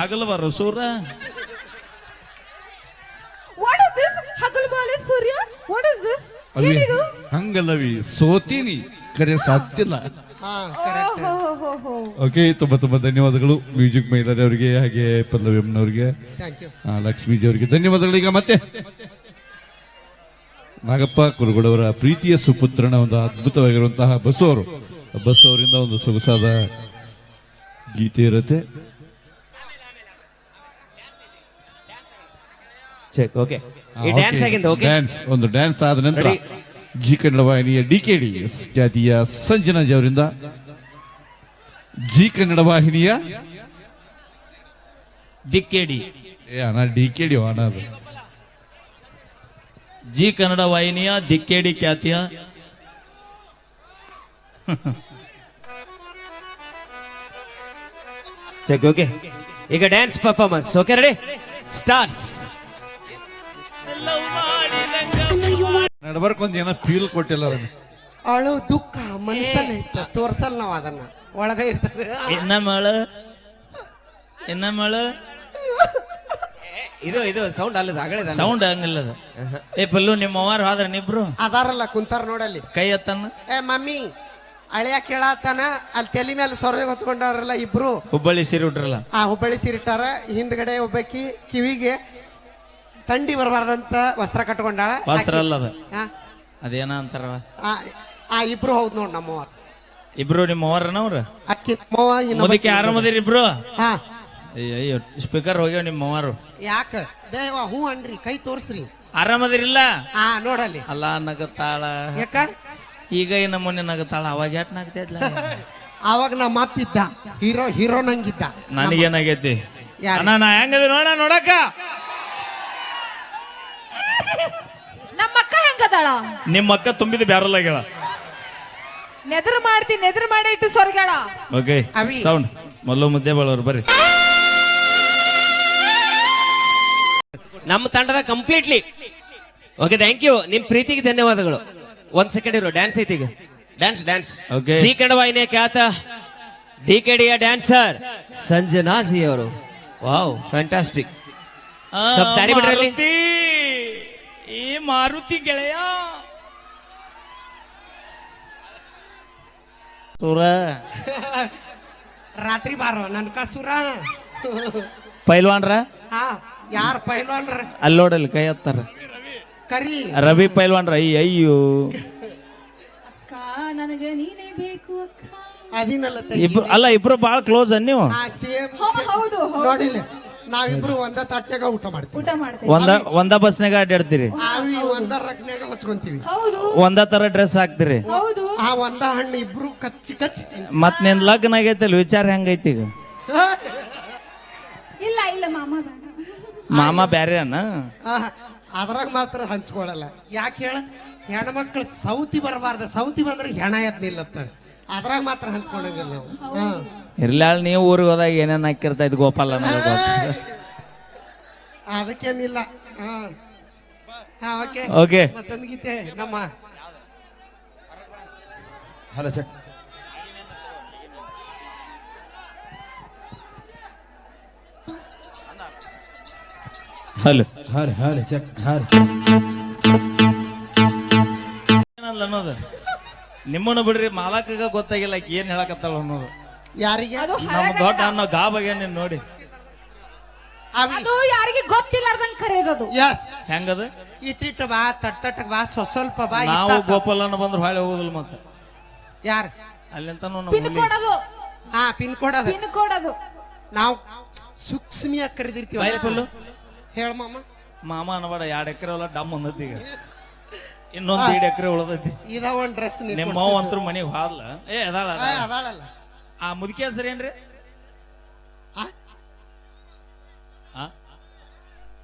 ಹಗಲು ಬರೋ ಸೂರ What is this? ಹಗಲ್ಬಾಲೆ Surya? What is this? ಏನಿದು? ಹಂಗಲ್ಲವಿ ಸೋತೀನಿ ಕರೆ ಸಾಧ್ಯಲ್ಲ. ಓಕೆ, ತುಂಬಾ ತುಂಬಾ ಧನ್ಯವಾದಗಳು ಮ್ಯೂಸಿಕ್ ಮೈಲಾರಿ ಅವರಿಗೆ, ಹಾಗೆ ಪಲ್ಲವಿ ಅಮ್ಮನವ್ರಿಗೆ, ಲಕ್ಷ್ಮೀಜಿ ಅವರಿಗೆ ಧನ್ಯವಾದಗಳು. ಈಗ ಮತ್ತೆ ನಾಗಪ್ಪ ಕುರುಗಳವರ ಪ್ರೀತಿಯ ಸುಪುತ್ರನ ಒಂದು ಅದ್ಭುತವಾಗಿರುವಂತಹ ಬಸ್ಸು ಅವರಿಂದ ಒಂದು ಸೊಗಸಾದ ಗೀತೆ ಇರುತ್ತೆ. ಒಂದು ಡ್ಯಾನ್ಸ್ ಆದ ನಂತರ ಜಿ ಕನ್ನಡ ವಾಹಿನಿಯ ಡಿಕೆಡಿ ಖ್ಯಾತಿಯ ಸಂಜನಾಜಿ ಅವರಿಂದ ಜಿ ಕನ್ನಡ ವಾಹಿನಿಯ ದಿಕ್ಕೇಡಿ ಡಿಕೆಡಿ ಅಣ್ಣ ಅದು ಜಿ ಕನ್ನಡ ವಾಹಿನಿಯ ದಿಕ್ಕೇಡಿ ಖ್ಯಾತಿಯ ಚೆಕ್. ಓಕೆ, ಈಗ dance performance. Okay, ready, stars. ನಡ್ಬರ್ಕೊಂದ್ ಏನೋ ಫೀಲ್ ಕೊಟ್ಟಿಲ್ಲ ಅದನ್ನ. ಅಳು ದುಃಖ ಮನಸ್ಸಲ್ಲಿ ಇರ್ತದೆ, ತೋರ್ಸಲ್ ನಾವ್ ಅದನ್ನ, ಒಳಗ ಇರ್ತದೆ. ಇನ್ನ ಮಳ ಇದು ಸೌಂಡ್ ಅಲ್ಲದ ಆಗಲೇ ಸೌಂಡ್ ಹಂಗಿಲ್ಲ ಅದು. ಏ ಪಲ್ಲು ನಿಮ್ಮ ಅವ್ವಾರು ಹೋದ್ರ ನಿಬ್ರು ಅದಾರಲ್ಲ ಕುಂತಾರ ನೋಡಲ್ಲಿ, ಕೈ ಎತ್ತನ್ನ. ಏ ಮಮ್ಮಿ ಅಳಿಯ ಕೇಳತ್ತಾನ, ಅಲ್ಲಿ ತಲೆ ಮೇಲೆ ಸೊರಗ ಹೊಚ್ಕೊಂಡಾರಲ್ಲ ಇಬ್ರು, ಹುಬ್ಬಳ್ಳಿ ಸೀರೆ ಉಟ್ರಲ್ಲ, ಆ ಹುಬ್ಬಳ್ಳಿ ಸೀರಿಟ್ಟಾರ. ಹಿಂದ್ಗಡೆ ಒಬ್ಬಾಕಿ ಕಿವಿಗೆ ಥಂಡಿ ಬರಬಾರ್ದಂತ ವಸ್ತ್ರ ಕಟ್ಕೊಂಡಾಳ. ವಸ್ತ್ರ ಅಲ್ಲ ಅದ, ಅದೇನ ಅಂತಾರ. ಆ ಇಬ್ರು ಹೌದ್ ನೋಡ್ ನಮ್ಮವ್ವ. ಇಬ್ರು ನಿಮ್ಮ ಅವ್ರನವ್ರ ಅಕ್ಕಿ ನಮ್ಮವ್ವ ಮುದಕ್ಕೆ ಆರಾಮದಿರಿ ಇಬ್ರು? ಹಾ. ಅಯ್ಯೋ ಸ್ಪೀಕರ್ ಹೋಗ್ಯಾವ ನಿಮ್ಮ ಅವ್ವಾರು. ಯಾಕ ದೇವ ಹೂ ಅನ್ರಿ, ಕೈ ತೋರ್ಸ್ರಿ. ಆರಾಮದಿರಿಲ್ಲ? ಹಾ ನೋಡಲ್ಲಿ. ಅಲ್ಲ ನಗತಾಳ. ಯಾಕ ಈಗ ನಮ್ಮ ಮೊನ್ನೆ ನಗತಾಳ, ಅವಾಗ ಯಾಟ್ ನಗ್ತಿದ್ಲ? ಅವಾಗ ನಮ್ಮ ಅಪ್ಪಿದ್ದ ಹೀರೋ ನಂಗಿದ್ದ. ನನಗೇನಾಗೈತಿ ಅಣ್ಣ, ನಾ ಹೆಂಗದ ನೋಡಕ್ಕ. ನಮ್ಮ ಅಕ್ಕ ಹೆಂಗದಾಳ? ನಿಮ್ಮ ಅಕ್ಕ ತುಂಬಿದ ಬ್ಯಾರಲ್ಲಾಗ್ಯಾಳ. ನೆದರ್ ಮಾಡಿ ಇಟ್ಟು ಸೊರಗ್ಯಾಳ. ಓಕೆ, ಸೌಂಡ್ ಮಲ್ಲು ಮುದ್ದೆ ಬಾಳವ್ರು ಬರ್ರಿ. ನಮ್ಮ ತಂಡದ ಕಂಪ್ಲೀಟ್ಲಿ. Okay, thank you. ನಿಮ್ ಪ್ರೀತಿಗೆ ಧನ್ಯವಾದಗಳು. ಒಂದ್ ಸೆಕೆಂಡ್ ಇರೋ, ಡ್ಯಾನ್ಸ್ ಐತಿ ಈಗ. ಡ್ಯಾನ್ಸ್. ಓಕೆ, ಜಿ ಕನ್ನಡ ವಾಹಿನಿಯ ಖ್ಯಾತ ಡಿಕೆಡಿಯ ಡ್ಯಾನ್ಸರ್ ಸಂಜನಾಜಿ ಅವರು. Wow, fantastic. ಸ್ವಲ್ಪ ದಾರಿ ಬಿಡ್ರಲ್ಲಿ. ಈ ಮಾರುತಿ ಗೆಳೆಯ ಸೂರ ರಾತ್ರಿ ಬಾರೋ ನನ್ ಕಸುರ. ಪೈಲ್ವಾನ್ರ ಹಾ, ಯಾರ್ ಪೈಲ್ವಾನ್ರ? ಅಲ್ಲೋಡಲ್ಲಿ ಕೈ ಹತ್ತಾರ. ಕರಿ ರವಿ ಪೈಲ್ವಾನ್ರ. ಅಯ್ಯೋ ಅಕ್ಕ ನನಗೆ ನೀನೇ ಬೇಕು ಅಕ್ಕ. ಅದಿನಲ್ಲ ಇಬ್ರು ಬಾಳ ಕ್ಲೋಸ್ ನೀವು. ಸೇಮ್ ಹೌದು ನೋಡಿಲ್ಲ, ನಾವಿಬ್ರು ಒಂದ ತಟ್ಟೆಗ ಊಟ ಮಾಡ್ತೀವಿ, ಊಟ ಮಾಡ್ತೇವೆ. ಒಂದ ಬಸ್ನಾಗ ಅಡ್ಡಾಡ್ತೀರಿ, ಒಂದ ರಕ್ನ್ಯಾಗ ಹೊಚ್ಕೊಂತೀವಿ, ಹೌದು ಒಂದ ತರ ಡ್ರೆಸ್ ಹಾಕ್ತಿರಿ, ಹೌದು. ಆ ಒಂದ ಹಣ್ಣು ಇಬ್ರು ಕಚ್ಚಿ ಮತ್ ನಿನ್ ಲಗ್ನ ಆಗೈತಲ್ಲ, ವಿಚಾರ ಹೆಂಗೈತಿ ಈಗ? ಇಲ್ಲ ಮಾಮ ಬೇಡ. ಮಾಮ ಬ್ಯಾರೆ ಅನ್ನ ಅದ್ರಾಗ ಮಾತ್ರ ಹಂಚ್ಕೊಳಲ್ಲ. ಯಾಕೆ ಹೇಳ, ಹೆಣ್ಮಕ್ಳು ಸೌತಿ ಬರಬಾರ್ದ, ಸೌತಿ ಬಂದ್ರೆ ಹೆಣ ಎತ್ ನಿಲ್ಲತ್ತ, ಅದ್ರಾಗ ಮಾತ್ರ ಹಂಚ್ಕೊಂಡಂಗಿಲ್ಲ ನಾವು. ಇರ್ಲಾಳ ನೀವು ಊರಿಗೆ ಹೋದಾಗ ಏನೇನ್ ಹಾಕಿರ್ತಾ ಇದ್ ಗೋಪಾಲ ಅದಕ್ಕೇನಿಲ್ಲ. ಓಕೆ, ಮತ್ತೊಂದು ಗೀತೆ ನಮ್ಮ ಹಲೋ ಚೆಕ್. ಹಲೋ ಹಾರಿ ಚೆಕ್. ಅನ್ನೋದು ನಿಮ್ಮನ್ನು ಬಿಡ್ರಿ, ಮಾಲಕಗ ಗೊತ್ತಾಗಿಲ್ಲ ಏನ್ ಹೇಳಕತ್ತಾಳ ಅನ್ನೋದು. ಯಾರಿಗೆ? ನಮ್ಮ ದೊಡ್ಡ ಅನ್ನೋ ಗಾಬಗೆ ನೀನ್ ನೋಡಿ. ಅದು ಯಾರಿಗೆ ಗೊತ್ತಿಲ್ಲಾರ್ದಂಗ್ ಕರೆಯೋದು. ಹೆಂಗದ? ಇಟ್ಟಿಟ್ಟು ಬಾ, ತಟ್ಟಕ್ ಬಾ, ಸ್ವಲ್ಪ ಬಾ. ನಾವು ಗೋಪಾಲನ ಬಂದ್ರೆ ಹೊಳೆ ಹೋಗುದಿಲ್ಲ ಮತ್ತೆ. ಯಾರು ಅಲ್ಲಿಂತ ಪಿನ್ ಕೊಡೋದು. ಹಾ, ಪಿನ್ ಕೊಡೋದು ನಾವು ಸೂಕ್ಷ್ಮಿಯಾಗಿ ಕರೆದಿರ್ತೀವಿ. ಹೇಳ ಮಾಮ. ಮಾಮ ಅನ್ನಬೇಡ, 2 ಎಕರೆ ಹೊಲ ಡಮ್ ಅಂದತಿ. ಈಗ ಇನ್ನೊಂದ್ 2 ಎಕರೆ ಉಳದೈತಿ. ಇದ ಒಂದ್ ಡ್ರೆಸ್ ನಿಮ್ಮ ಮಾವ ಅಂತೂ ಮನೆಗೆ ಹಾದ್ಲ. ಅದಾಳಲ್ಲ. ಆ ಮುದುಕಿ ಹೆಸರು ಏನ್ರಿ?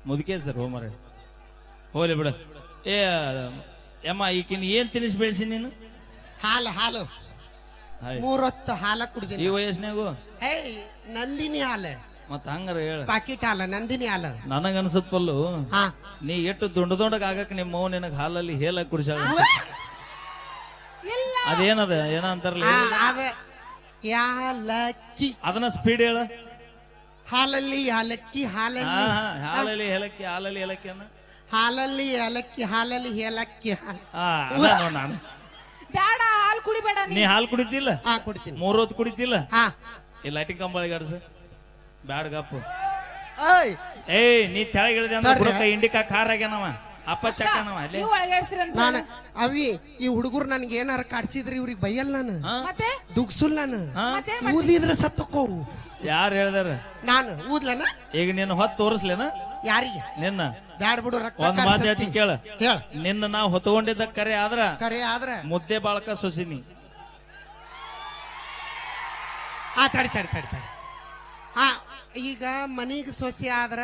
ಮುದುಕಿ ಹೆಸರು ಹೋಮರ ಹೋಲಿ ಬಿಡ. ಅಮ್ಮ ಈಕಿನ ಏನ್ ತಿನಿಸಿ ಬೆಳೆಸಿ ನೀನು? ಹಾಲು 3 ಹೊತ್ತು ಹಾಲ ಕುಡ್ದೀನಿ ಈ ವಯಸ್ಸಿನಾಗು. ನಂದಿನಿ ಹಾಲು. ಮತ್ತ ಹಂಗಾರ ಹೇಳ, ಪಾಕಿಟ್ ಹಾಲ, ನಂದಿನಿ ಹಾಲು. ನನಗ ಅನ್ಸತ್ ಪಲ್ಲು, ನೀ ಎಷ್ಟು ದೊಡ್ಡದಾಗ ಆಗಕ್ ನಿಮ್ಮ ಮೌ ನಿನಗ ಹಾಲಲ್ಲಿ ಹೇಳ ಕುಡಿಸಾಳ. ಅದೇನದ ಏನ ಅಂತಾರಲ್ಲ, ಯಾಲಕ್ಕಿ. ಅದನ್ನ ಸ್ಪೀಡ್ ಹೇಳ. ಹಾಲಲ್ಲಿ ಏಲಕ್ಕಿ ಹಾ ಹಾಲಲ್ಲಿ ಹಾ ಹಾಲಲ್ಲಿ ಏಲಕ್ಕಿ ಹಾಲಲ್ಲಿ ಏಲಕ್ಕಿ ಅನ್ನ ಹಾಲಲ್ಲಿ ಏಲಕ್ಕಿ ಹಾಲಲ್ಲಿ ಏಲಕ್ಕಿ ಹಾಲು ಹಾ ಅದ ನೋಡ್ ನಾನು ಬ್ಯಾಡ ಹಾಲು ಕುಡಿಬೇಡ ನೀ ಹಾಲು ಕುಡಿತಿಲ್ಲ ಹಾ ಕೊಡ್ತೀನಿ 3 ಹೊತ್ತು ಕುಡಿತಿಲ್ಲ ಹಾ ಈ ಲೈಟಿಂಗ್ ಕಂಬಳಿ ಗಡ್ಸ ಬ್ಯಾಡ ಗಪ್ಪು ಏಯ್ ಏಯ್ ನೀ ತೆಳಗ್ ಇಳಿದೆ ಅಂದ್ರೆ ತಡ್ರಿ. ಬುಡಕ ಇಂಡಿಕಾ ಕಾರ್ ಆಗ್ಯಾನವ ಅಪ್ಪ ಚಕ್ಕನವ ಅಲ್ಲಿ ನೀವು ಒಳಗೇಡ್ಸಿರಂತ ನಾನು ಅವಿ ಈ ಹುಡುಗರು ನನ್ಗೆ ಏನಾರ ಕಾಡ್ಸಿದ್ರಿ ಇವ್ರಿಗೆ ಬೈಯಲ್ ನಾನು ಹಾ? ಮತ್ತೆ ದುಗ್ಸುಲ್ ನಾನು ಮತ್ತೇನ್ ಊದಿದ್ರೆ ಸತ್ತಕ್ಕೋ ಯಾರು ಹೇಳ್ದಾರ ನಾನು ಊದ್ಲನ ಈಗ ನಿನ್ನ ಹೊತ್ತು ತೋರಿಸ್ಲೇನ ಯಾರಿಗೆ ನಿನ್ನ ಬ್ಯಾಡ್ ಬಿಡು ರೊಕ್ಕ ಒಂದ್ ಮಾತು ಕಾರ್ಸತ್ತಿ. ಹೇಳ್ತೀನಿ ಕೇಳ ಹೇಳ ನಿನ್ನ ನಾವು ಹೊತ್ಕೊಂಡಿದ್ದ ಕರೆ ಆದ್ರ ಕರೆ ಆದ್ರೆ ಮುದ್ದೆ ಬಾಳಕ ಸೊಸಿನಿ ಹಾ ತಡಿ ತಡಿ ತಡಿ ತಡಿ ಹಾ ಈಗ ಮನಿಗೆ ಸೊಸೆ ಆದ್ರ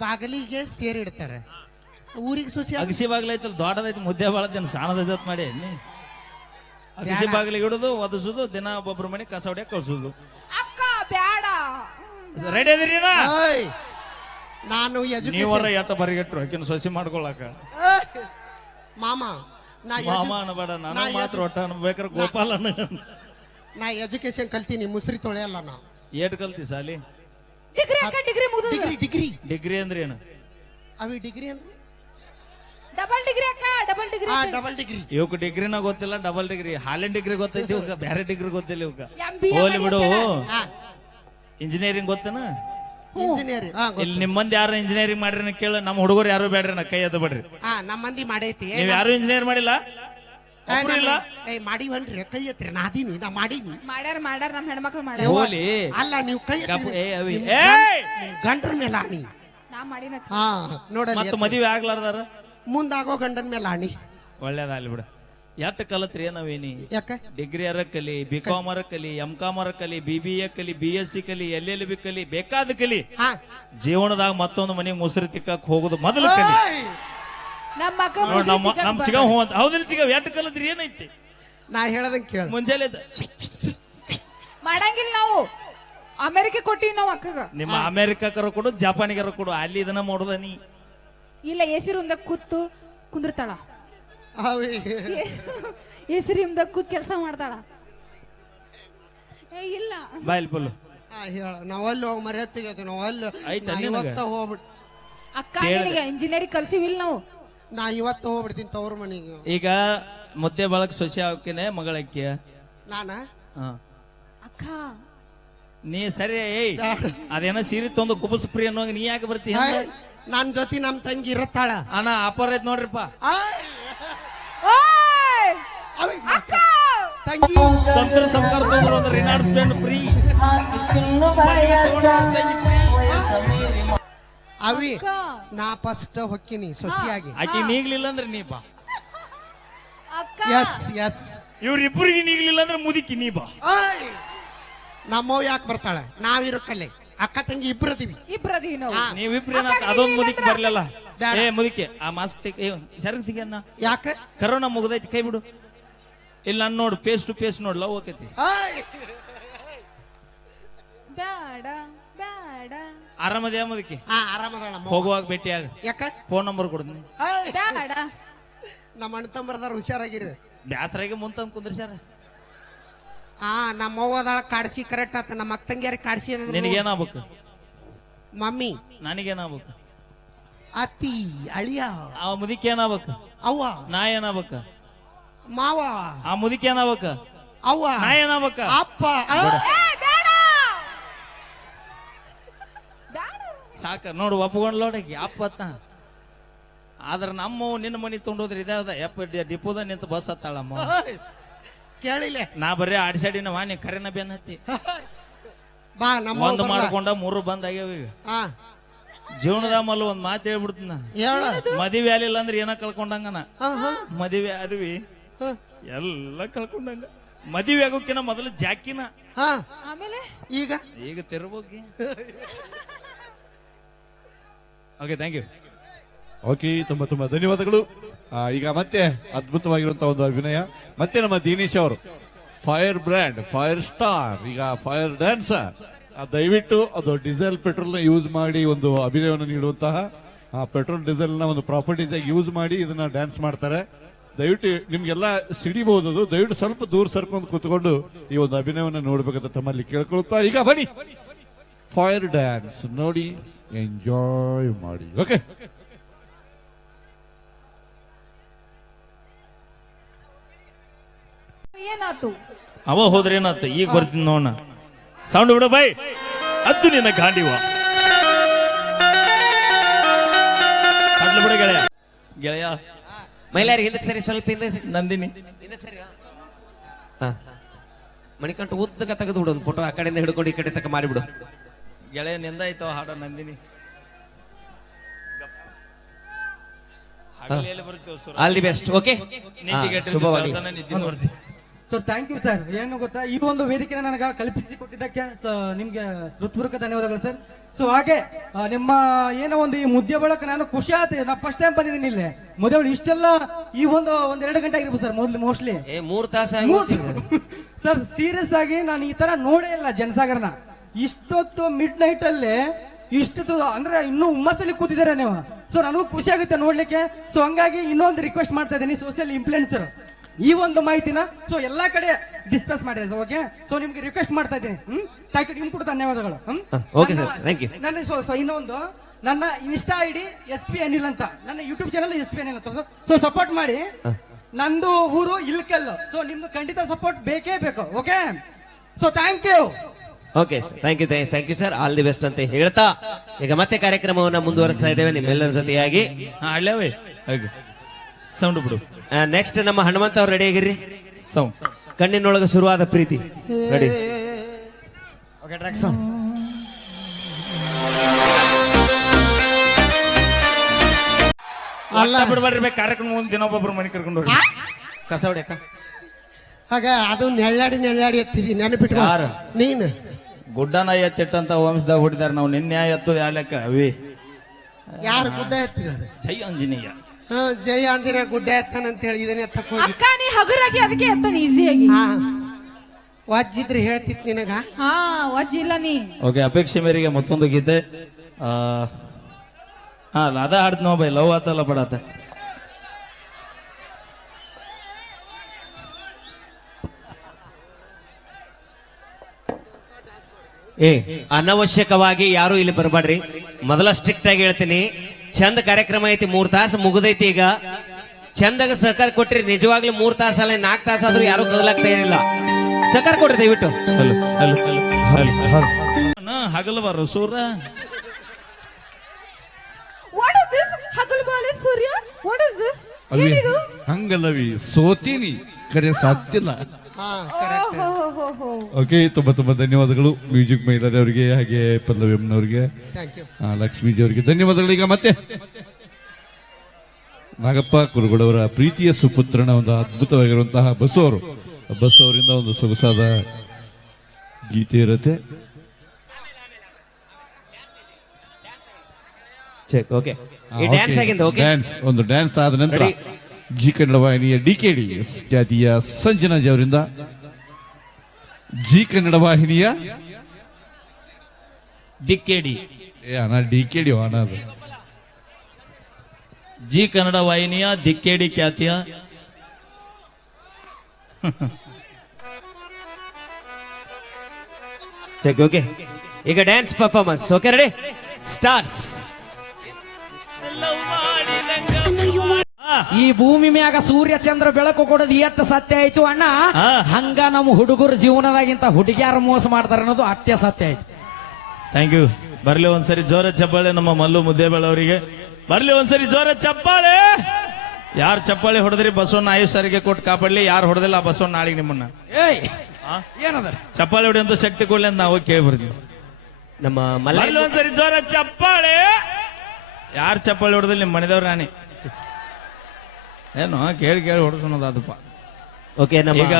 ಬಾಗಿಲಿಗೆ ಸೇರಿಡ್ತಾರೆ ಊರಿಗೆ ಸೊಸೆ ಆದ್ರ ಅಗಸಿ ಬಾಗ್ಲೈತಲ್ಲ ದೊಡ್ಡದೈತಿ ಮುದ್ದೆ ಬಾಳದೇನು ಸಾಣದೈತ್ ಮಾಡಿ ನೀ ಅಗಸಿ ಬಾಗಿಲಿಗೆ ಇಡುದು ಒದಸುದು ದಿನ ಒಬ್ಬೊಬ್ರ ಮನೆ ಕಸ ಹೊಡ್ಯಾಕ ಕಳ್ಸುದು ಅಕ್ಕ ಬ್ಯಾಡ ರೆಡಿ ಅದಿರಿ ಏಯ್, ನಾನು ನೀವರ ಎಜುಕೇಶನ್ ಎಟ್ಟ ಬರಿಗೆಟ್ರು ಆಕಿನ ಸೊಸಿ ಮಾಡ್ಕೊಳಕ ಮಾಮ ನಾ ಮಾಮ ಅನ್ಬೇಡ ನನಗ್ ಮಾತ್ರ ಒಟ್ಟ ಅನ್ಬೇಕಾರ ಗೋಪಾಲ ನಾ ಎಜುಕೇಶನ್ ಕಲ್ತೀನಿ ಮುಸ್ರಿ ತೊಳೆಯಲ್ಲ ನಾ ಏಟ್ ಕಲ್ತಿ ಸಾಲಿ ಡಿಗ್ರಿ ಅಕ್ಕ ಡಿಗ್ರಿ ಮುಗಿದು ಡಿಗ್ರಿ ಡಿಗ್ರಿ ಡಿಗ್ರಿ ಅಂದ್ರೆ ಏನು ಅವಿ ಡಿಗ್ರಿ ಅಂದ್ರೆ ಡಬಲ್ ಡಿಗ್ರಿ ಅಕ್ಕ ಡಬಲ್ ಡಿಗ್ರಿ ಹಾ ಡಬಲ್ ಡಿಗ್ರಿ ಇವಕ್ ಡಿಗ್ರಿನ ಗೊತ್ತಿಲ್ಲ ಡಬಲ್ ಡಿಗ್ರಿ ಹಾಲಿನ ಡಿಗ್ರಿ ಗೊತ್ತೈತಿ ಇವಾಗ ಬೇರೆ ಡಿಗ್ರಿ ಗೊತ್ತಿಲ್ಲ ಇವಕ್ಕ MBA ಹೋಲಿ ಬಿಡು ಹಾ ಇಂಜಿನಿಯರಿಂಗ್ ಗೊತ್ತೇನ ಇಂಜಿನಿಯರ್ ಹಾ ಇಲ್ಲಿ ನಿಮ್ಮ ಮಂದಿ ಯಾರು ಇಂಜಿನಿಯರಿಂಗ್ ಮಾಡ್ರಿ ಕೇಳ ನಮ್ಮ ಹುಡುಗರು ಯಾರು ಬೇಡ್ರಿ ನಾ ಕೈ ಎದ್ದು ಬಿಡ್ರಿ ಹಾ ನಮ್ಮ ಮಂದಿ ಮಾಡೈತಿ ನೀವ್ ಯಾರು ಇಂಜಿನಿಯರ್ ಮಾಡಿಲ್ಲ ಒಬ್ರು ಇಲ್ಲ ಏ ಮಾಡಿವನ್ರಿ ಕೈ ಎತ್ರಿ ನಾ ಅದೀನಿ ನಾ ಮಾಡೀನಿ ಮಾಡ್ಯಾರ ನಮ್ ಹೆಣ್ಮಕ್ಳು ಮಾಡ್ಯಾರ ಯವ್ವ, ಹೋಲಿ ಅಲ್ಲ ನೀವು ಕೈ ಗಪ್- ಏ ಅವಿ ನಿಮ್ ಏಯ್! ಗಂಡರ ಮೇಲೆ ಆಣಿ ನಾ ಮಾಡಿನ ಹಾ ನೋಡಲಿ ಮತ್ತ ಮದುವೆ ಆಗ್ಲಾರ್ದಾರ ಮುಂದಾಗೋ ಗಂಡನ ಮೇಲೆ ಆಣಿ ಒಳ್ಳೇದಾಗ್ಲಿ ಬಿಡ ಎಟ್ಟ ಕಲತ್ರಿ ನಾವೇನಿ ಯಾಕ ಡಿಗ್ರಿ ಅರ ಕಲಿ ಬಿ ಕಾಮ್ ಅರ ಕಲಿ ಎಂ ಕಾಮ್ ಅರ ಕಲಿ BBA ಕಲಿ BSc ಕಲಿ LLB ಕಲಿ ಬೇಕಾದ ಕಲಿ ಹಾ ಜೀವನದಾಗ ಮತ್ತೊಂದು ಮನೆಗೆ ಮುಸುರಿ ತಿಕ್ಕಕ್ ಹೋಗುದು ಮೊದಲು ಕಲಿ ನಮ್ಮ ಅಕ್ಕ ನೋಡ್ ನಮ್ ಚಿಗವ್ ಹೂ ಅಂತ ಹೌದಿಲ್ಲ ಚಿಗವ್ ಎಟ್ಟ ಕಲತ್ರಿ ಏನೈತಿ ನಾ ಹೇಳದಂಗ ಕೇಳ ಮುಂಜಾನೆ ಮಾಡಂಗಿಲ್ಲ ನಾವು ಅಮೆರಿಕ ಕೊಟ್ಟಿವಿ ನಾವು ಅಕ್ಕಗ ನಿಮ್ಮ ಅಮೆರಿಕಕ್ಕರ ಕೊಡು ಜಪಾನಿಗರ ಕೊಡು ಅಲ್ಲಿ ಇದನ್ನ ಮಾಡುದ ನೀ ಇಲ್ಲ ಎಸಿ ರೂಮ್ದಾಗ ಕೂತು ಕುಂದಿರ್ತಾಳ ಅವಿ ಎಸಿ ರೂಮ್ದಾಗ ಕೂತ್ ಕೆಲಸ ಮಾಡ್ತಾಳ ಏ ಇಲ್ಲ ಬಾಯ್ಲ್ ಪುಲ್ಲು ಹಾ ಹೇಳ ನಾವಲ್ಲಿ ಹೋಗಿ ಮರ್ಯಾತಿಗೆ ನಾವಲ್ಲಿ ಆಯ್ತಾ ನಾ ನಿನಗ? ಇವತ್ತ ಹೋಗ್ಬಿಡ್ ಅಕ್ಕ ನಿನಗೆ ಇಂಜಿನಿಯರಿಂಗ್ ಕಲ್ಸಿವಿಲ್ಲ ನಾವು ನಾ ಇವತ್ತ ಹೋಗ್ಬಿಡ್ತೀನಿ ತವ್ರ ಮನೆಗೆ ಈಗ ಮುದ್ದೆ ಬಳಕ್ ಸೊಸೆ ಹಾಕಿನ ಮಗಳಕ್ಕೆ ನಾನ ಹಾ ಅಕ್ಕ ನೀ ಸರಿ ಏಯ್ ಅದೇನೋ ಸೀರೆ ತೊಂದು ಕುಬಸ್ ಪ್ರಿ ಅನ್ನೋಂಗ ನೀ ಯಾಕೆ ಬರ್ತಿ ನನ್ ಜೊತೆ ನಮ್ ತಂಗಿ ಇರತ್ತಾಳ ಅಣ್ಣ ಅಪರ ಐತ್ ನೋಡ್ರಿಪ್ಪ ಓಯ್ ಅವಿ ಅಕ್ಕ ತಂಗಿ ಸಂತರ ಸರ್ಕಾರ ತೊಂದ್ರೆ ಒಂದು ರಿನಾರ್ಡ್ಸ್ಮೆಂಟ್ ಫ್ರೀ ಅವಿ ಅಕ್ಕ ನಾ ಫಸ್ಟ್ ಹೊಕ್ಕಿನಿ ಸೊಸಿಯಾಗಿ ಆಕಿ ನೀಗ್ಲಿಲ್ಲ ಅಂದ್ರೆ ನೀ ಬಾ ಅಕ್ಕ ಎಸ್ ಎಸ್ ಇವ್ರಿಬ್ರಿಗೆ ನೀಗ್ಲಿಲ್ಲ ಅಂದ್ರೆ ಮುದಿಕಿ ನೀ ಬಾ ನಮ್ಮವ್ ಯಾಕೆ ಬರ್ತಾಳ ನಾವಿರೋಕಲ್ಲೇ ಅಕ್ಕ ತಂಗಿ ಇಬ್ರು ಅದೀವಿ ಇಬ್ರದೀವಿ ನಾವು ಹಾ. ನೀವಿಬ್ರು ಅದೊಂದು ಮುದಿಕ್ ಬರ್ಲಿಲ್ಲ ಬ್ಯಾಡ. ಏ ಮುದಿಕೆ ಆ ಮಾಸ್ಕ್ ಸರಗ್ ತೆಗಿ ಅನ್ನ ಯಾಕೆ ಕರೋನಾ ಮುಗ್ದೈತಿ ಕೈ ಬಿಡು ಇಲ್ಲ ನಾನು ನೋಡು ಫೇಸ್ ಟು ಫೇಸ್ ನೋಡ್ ಲವ್ ಹೋಗೈತಿ ಬೇಡ ಬೇಡ ಆರಾಮದೇ ಮುದಿಕೆ ಹಾ ಆರಾಮದಾಳ ನಮ್ಮವ್ವ. ಹೋಗುವಾಗ ಭೇಟಿಯಾಗ ಯಾಕ ಫೋನ್ ನಂಬರ್ ಕೊಡ್ತೀನಿ ಬೇಡ ನಮ್ಮ ಅಣ್ಣ ತಮ್ಮರದಾರ ಹುಷಾರಾಗಿರಿ ಬ್ಯಾಸರಾಗಿ ಮುಂತಂದ್ ಕುಂದ್ರಸ್ಯಾರ ಹಾ ನಮ್ಮವ್ವ ಅದಾಳ ಕಾಡ್ಸಿ ಕರೆಕ್ಟ್ ಆತ ನಮ್ಮ ಅಕ್ಕ ತಂಗಿಯಾರ ಕಾಡ್ಸಿ ಅಂದ್ರು ನಿನಗೇನಾಗ್ಬೇಕು ಮಮ್ಮಿ ನನಗೇನಾಗ್ಬೇಕು ಅತ್ತಿ ಅಳಿಯ ಆ ಮುದಿಕೆ ಏನಾಗ್ಬೇಕು ಅವ್ವ ನಾ ಏನಾಗ್ಬೇಕ ಮಾವ ಆ ಮುದಿಕೆ ಏನಾಗ್ಬೇಕ ಅವ್ವ ನಾ ಏನಾಗ್ಬೇಕ ಅಪ್ಪ ಸಾಕ ನೋಡು ಒಪ್ಕೊಂಡ್ ನೋಡಕ್ಕೆ ಅಪ್ಪತ್ತ ಆದ್ರ ನಮ್ಮ ನಿನ್ನ ಮನಿ ತೊಗೊಂಡೋದ್ರೆ ಇದಾದ ಯಪ್ಪ ಡಿಪೋದ ನಿಂತ ಬಸ್ ಹತ್ತಾಳಮ್ಮ ಕೇಳಿಲ್ಲ ನಾ ಬರೀ ಆಡಿಸಾಡಿನ ವಾಣಿ ಕರೆನ ಬೆನ್ ಹತ್ತಿ ಬಾ ನಮ್ಮ ಒಂದ್ ಮಾಡ್ಕೊಂಡ 3 ಬಂದ್ ಆಗ್ಯಾವ ಈಗ ಹಾ ಜೀವನದ ಮಲ್ಲ ಒಂದ್ ಮಾತು ಹೇಳ್ಬಿಡ್ತೀನ ಹೇಳ ಮದುವೆ ಆಗ್ಲಿಲ್ಲ ಅಂದ್ರೆ ಏನ ಕಳ್ಕೊಂಡಂಗನ ಹಾ ಹಾ ಮದುವೆ ಅರಿವಿ ಹಾ ಎಲ್ಲ ಕಳ್ಕೊಂಡಂಗ ಮದುವೆ ಆಗೋಕಿನ ಮೊದಲು ಜಾಕಿನ ಹಾ ಆಮೇಲೆ ಈಗ ಈಗ ತೆರಬೋಗಿ ಓಕೆ ಥ್ಯಾಂಕ್ ಯು ಓಕೆ ತುಂಬಾ ತುಂಬಾ ಧನ್ಯವಾದಗಳು ಈಗ ಮತ್ತೆ ಅದ್ಭುತವಾಗಿರುವಂತಹ ಒಂದು ಅಭಿನಯ ಮತ್ತೆ ನಮ್ಮ ದಿನೇಶ್ ಅವರು ಫೈರ್ ಬ್ರ್ಯಾಂಡ್ ಫೈರ್ ಸ್ಟಾರ್ ಈಗ ಫೈರ್ ಡ್ಯಾನ್ಸರ್ ದಯವಿಟ್ಟು ಅದು ಡೀಸೆಲ್ ಪೆಟ್ರೋಲ್ ನ ಯೂಸ್ ಮಾಡಿ ಒಂದು ಅಭಿನಯವನ್ನು ನೀಡುವಂತಹ ಪೆಟ್ರೋಲ್ ಡೀಸೆಲ್ ನ ಒಂದು ಪ್ರಾಪರ್ಟೀಸ್ ಯೂಸ್ ಮಾಡಿ ಇದನ್ನ ಡ್ಯಾನ್ಸ್ ಮಾಡ್ತಾರೆ ದಯವಿಟ್ಟು ನಿಮ್ಗೆಲ್ಲ ಸಿಡಿಬಹುದು ಅದು ದಯವಿಟ್ಟು ಸ್ವಲ್ಪ ದೂರ ಸರ್ಕೊಂಡು ಕೂತ್ಕೊಂಡು ಈ ಒಂದು ಅಭಿನಯವನ್ನು ನೋಡ್ಬೇಕಂತ ತಮ್ಮಲ್ಲಿ ಕೇಳ್ಕೊಳ್ತಾ ಈಗ ಬನ್ನಿ ಫೈರ್ ಡ್ಯಾನ್ಸ್ ನೋಡಿ ಎಂಜಾಯ್ ಮಾಡಿ. ಓಕೆ, ಏನಾತು? ಅವ ಹೋದ್ರೆ ಏನಾತ, ಈಗ ಬರ್ತೀನಿ ನೋಡ. ಸೌಂಡ್ ಬಿಡು ಬೈ, ಅದು ನಿನ್ನ ಗಾಂಡಿವ. ಸಡ್ಲು ಬಿಡು ಗೆಳೆಯ. ಗೆಳೆಯ ಮೈಲಾರಿ ಹಿಂದಕ್ಕೆ ಸರಿ, ಸ್ವಲ್ಪ ಹಿಂದೆ ನಂದಿನಿ. ಹಿಂದಕ್ಕೆ ಸರಿ. ಹಾ, ಮಣಿಕಂಠ ಉದ್ದಕ ತೆಗೆದು ಬಿಡು ಒಂದು ಫೋಟೋ, ಆ ಕಡೆಯಿಂದ ಹಿಡ್ಕೊಂಡು ಈ ಕಡೆ ತಕ್ಕ ಮಾಡಿಬಿಡು. ಗೆಳೆಯ ನಿಂದಾಯ್ತವ ಹಾಡ ನಂದಿನಿ. ಹಗಲೆಲ್ಲ ಬರ್ತೀವಿ ಸುರ. All the best. ಓಕೆ, ನೀತಿಗೆಟ್ಟು ಶುಭವಾಗಿ. ನಿದ್ದೆ ನೋಡ್ತೀವಿ. Sir thank you sir. ಏನು ಗೊತ್ತಾ, ಈ ಒಂದು ವೇದಿಕೆನ ನನಗೆ ಕಲ್ಪಿಸಿಕೊಟ್ಟಿದ್ದಕ್ಕೆ ನಿಮ್ಗೆ ಹೃತ್ಪೂರ್ವಕ ಧನ್ಯವಾದಗಳು ಸರ್. ಸೊ ಹಾಗೆ ನಿಮ್ಮ ಏನೋ ಒಂದು ಈ ಮುದ್ದೆ ಬಳಕ ನಾನು ಖುಷಿ ಆಯ್ತು. ನಾ ಫಸ್ಟ್ ಟೈಮ್ ಬಂದಿದ್ದೀನಿ ಇಲ್ಲಿ ಮುದ್ದೆ ಒಳಗೆ. ಇಷ್ಟೆಲ್ಲ ಈ ಒಂದೆರಡು ಗಂಟೆ ಆಗಿರ್ಬೋದು ಸರ್ ಮೊದಲು ಮೋಸ್ಟ್ಲಿ. 3 ತಾಸು ಸರ್ ಸೀರಿಯಸ್ ಆಗಿ ನಾನು ಈ ತರ ನೋಡೇ ಇಲ್ಲ ಜನಸಾಗರನ. ಇಷ್ಟೊತ್ತು ಮಿಡ್ ನೈಟ್ ಅಲ್ಲಿ ಇಷ್ಟೊತ್ತು ಅಂದ್ರೆ ಇನ್ನೂ ಹುಮ್ಮಸ್ಸಲ್ಲಿ ಕೂತಿದ್ದಾರೆ ನೀವು. ಸೊ ನನಗೂ ಖುಷಿ ಆಗುತ್ತೆ ನೋಡ್ಲಿಕ್ಕೆ. ಸೊ ಹಂಗಾಗಿ ಇನ್ನೊಂದು ರಿಕ್ವೆಸ್ಟ್ ಮಾಡ್ತಾ ಇದ್ದೀನಿ, ಸೋಷಿಯಲ್ ಇನ್ಫ್ಲುಯೆನ್ಸರ್ ಈ ಒಂದು ಮಾಹಿತಿನ ಸೊ ಎಲ್ಲಾ ಕಡೆ ಡಿಸ್ಕಸ್ ಮಾಡಿದೆ. ಓಕೆ, ಸೊ ನಿಮ್ಗೆ ರಿಕ್ವೆಸ್ಟ್ ಮಾಡ್ತಾ ಇದ್ದೀನಿ. ಥ್ಯಾಂಕ್ ಯು, ನಿಮ್ಗೆ ಕೂಡ ಧನ್ಯವಾದಗಳು. Okay sir, thank you. ನನ್ನ ಇನ್ನೊಂದು ನನ್ನ ಇನ್ಸ್ಟಾ ಐಡಿ SP ಅನಿಲ್ ಅಂತ, ನನ್ನ ಯೂಟ್ಯೂಬ್ ಚಾನಲ್ SP ಅನಿಲ್ ಅಂತ. ಸೊ ಸಪೋರ್ಟ್ ಮಾಡಿ. ನಂದು ಊರು ಇಲ್ಕಲ್. ಸೊ ನಿಮ್ದು ಖಂಡಿತ ಸಪೋರ್ಟ್ ಬೇಕೇ ಬೇಕು. Okay, so thank you. Okay sir, thank you sir, all the best ಅಂತ ಹೇಳ್ತಾ ಈಗ ಮತ್ತೆ ಕಾರ್ಯಕ್ರಮವನ್ನ ಮುಂದುವರಿಸ್ತಾ ಇದ್ದೇವೆ ನಿಮ್ಮೆಲ್ಲರ ಜೊತೆಯಾಗಿ. ಹಳ್ಳವೇ ಸೌಂಡ್ ಬಿಡು. ನೆಕ್ಸ್ಟ್ ನಮ್ಮ ಹನುಮಂತ ಅವ್ರು ರೆಡಿ ಆಗಿರ್ರಿ. ಸೌಂಡ್ ಕಣ್ಣಿನೊಳಗೆ ಶುರುವಾದ ಪ್ರೀತಿ ರೆಡಿ. Okay, track song. ಅಲ್ಲ ಬಿಡ್ಬೇಡ್ರಿ, ಕಾರ್ಯಕ್ರಮ ಮುಂದೆ ದಿನೊಬ್ಬೊಬ್ರು ಮನೆ ಕರ್ಕೊಂಡು ಹೋಗಿ ಕಸ ಹೊಡ್ಯಾಕ. ಆಗ ಅದು ನೆಳ್ಳಾಡಿ ಎತ್ತಿದಿ ನೆನಪಿಟ್ಟು ಯಾರು? ನೀನು ಗುಡ್ಡನ ಎತ್ತಿಟ್ಟಂತ ವಂಶದಾಗ ಹೊಡಿದಾರ. ನಾವು ನಿನ್ನೆ ಎತ್ತದ ಯಾಲಕ್ಕ ಅವಿ ಯಾರು ಗುಡ್ಡ ಎತ್ತಿದ್ದಾರೆ? ಜೈ ಆಂಜನೇಯ. ಜಯ ಆಂಜನೇಯ ಗುಡ್ಡ ಎತ್ತಾನಂತ ಹೇಳಿ ಇದನ್ನ ಎತ್ತಕ್ ಹೋಗಿ. ಅಕ್ಕ ನೀ ಹಗುರಾಗಿ ಅದಕ್ಕೆ ಎತ್ತಾನ ಈಸಿಯಾಗಿ. ಹಾ, ವಜ್ಜಿದ್ರೆ ಹೇಳ್ತಿತ್ ನಿನಗ. ಹಾ ವಜ್ಜಿಲ್ಲ ನೀ. ಓಕೆ, ಅಪೇಕ್ಷೆ ಮೇರೆಗೆ ಮತ್ತೊಂದು ಗೀತೆ. ಅದ ಹಾಡ್ತ ನೋ ಬೈ, ಲವ್ ಆತಲ್ಲ ಬಡಾತ. ಅನವಶ್ಯಕವಾಗಿ ಯಾರು ಇಲ್ಲಿ ಬರಬೇಡ್ರಿ. ಮೊದಲ ಸ್ಟ್ರಿಕ್ಟ್ ಆಗಿ ಹೇಳ್ತೀನಿ, ಚಂದ ಕಾರ್ಯಕ್ರಮ ಐತಿ, 3 ತಾಸು ಮುಗಿದೈತಿ. ಈಗ ಚಂದಾಗ ಸಹಕಾರ ಕೊಟ್ರಿ, ನಿಜವಾಗ್ಲೂ 3 ತಾಸಲ್ಲ 4 ತಾಸು ಆದ್ರೂ ಯಾರು ಕದಲಾಗ್ತಾ ಏನಿಲ್ಲ. ಸಹಕಾರ ಕೊಡ್ರಿ ದಯವಿಟ್ಟು. ಹಗಲು ಬರೋ ಸೂರ. What is this? ಹಗಲುಬಾಲೆ Surya. What is this? Alvi ಏನಿದು? ಹಂಗಲ್ಲವಿ, ಸೋತೀನಿ ಕರೆ ಸಾಧ್ಯಲ್ಲ. ಹಾ, ಓಹೋ. ಓಕೆ, ತುಂಬಾ ಧನ್ಯವಾದಗಳು ಮ್ಯೂಸಿಕ್ ಮೈಲಾರಿ ಅವರಿಗೆ, ಹಾಗೆ ಪಲ್ಲವಿ ಅಮ್ಮನವರಿಗೆ, ಥ್ಯಾಂಕ್ ಯು. ಲಕ್ಷ್ಮೀಜಿ ಅವರಿಗೆ ಧನ್ಯವಾದಗಳು. ಈಗ ಮತ್ತೆ ನಾಗಪ್ಪ ಕುರುಗಳವರ ಪ್ರೀತಿಯ ಸುಪುತ್ರನ ಒಂದು ಅದ್ಭುತವಾಗಿರುವಂತಹ ಬಸ್ಸು ಅವರಿಂದ ಒಂದು ಸೊಗಸಾದ ಗೀತೆ ಇರುತ್ತೆ. ಚೆಕ್. ಓಕೆ, ಈ ಡ್ಯಾನ್ಸ್ ಆಗಿಂದ. ಓಕೆ, ಒಂದು ಡ್ಯಾನ್ಸ್ ಆದ ನಂತರ ಜಿ ಕನ್ನಡ ವಾಹಿನಿಯ DKD ಖ್ಯಾತಿಯ ಸಂಜನಾಜಿ ಅವರಿಂದ ಜಿ ಕನ್ನಡ ವಾಹಿನಿಯ ದಿಕ್ಕೇಡಿ DKD ಅಣ್ಣ ಅದು ಜಿ ಕನ್ನಡ ವಾಹಿನಿಯ ದಿಕ್ಕೇಡಿ ಖ್ಯಾತಿಯ ಚೆಕ್. ಓಕೆ, ಈಗ dance performance. Okay, ready, stars. ಈ ಭೂಮಿ ಮ್ಯಾಗ ಸೂರ್ಯ ಚಂದ್ರ ಬೆಳಕು ಕೊಡೋದು ಎಷ್ಟು ಸತ್ಯ ಆಯ್ತು ಅಣ್ಣ, ಹಂಗ ನಮ್ಮ ಹುಡುಗರ ಜೀವನದಾಗಿಂತ ಹುಡುಗಿಯಾರ ಮೋಸ ಮಾಡ್ತಾರ ಅನ್ನೋದು ಅತ್ಯ ಸತ್ಯ ಆಯ್ತು. Thank you. ಬರ್ಲಿ ಒಂದ್ಸರಿ ಜೋರ ಚಪ್ಪಾಳೆ ನಮ್ಮ ಮಲ್ಲು ಮುದ್ದೇಬೇಳ ಅವರಿಗೆ. ಬರ್ಲಿ ಒಂದ್ಸರಿ ಜೋರ ಚಪ್ಪಾಳೆ. ಯಾರು ಚಪ್ಪಾಳೆ ಹೊಡೆದ್ರಿ ಬಸವಣ್ಣ ಆಯುಷ್ಯರಿಗೆ ಕೊಟ್ಟು ಕಾಪಾಡ್ಲಿ, ಯಾರು ಹೊಡೆದಿಲ್ಲ ಆ ಬಸವಣ್ಣ ನಾಳೆಗೆ ನಿಮ್ಮನ್ನ ಏನದ ಚಪ್ಪಾಳೆ ಹೊಡೆಯಂತ ಶಕ್ತಿ ಕೊಡ್ಲಿ ಅಂತ ನಾವು ಕೇಳಿ ಬರ್ತೀವಿ. ನಮ್ಮ ಬರ್ಲಿ ಒಂದ್ಸರಿ ಜೋರ ಚಪ್ಪಾಳೆ. ಯಾರು ಚಪ್ಪಾಳೆ ಹೊಡೆದಿಲ್ಲ ನಿಮ್ಮ ಮನೆದವ್ರು ನಾನೇ ಏನು ಕೇಳಿ ಹೊಡೆಸೋಣದಪ್ಪ. ಓಕೆ, ನಮ್ಮ ಈಗ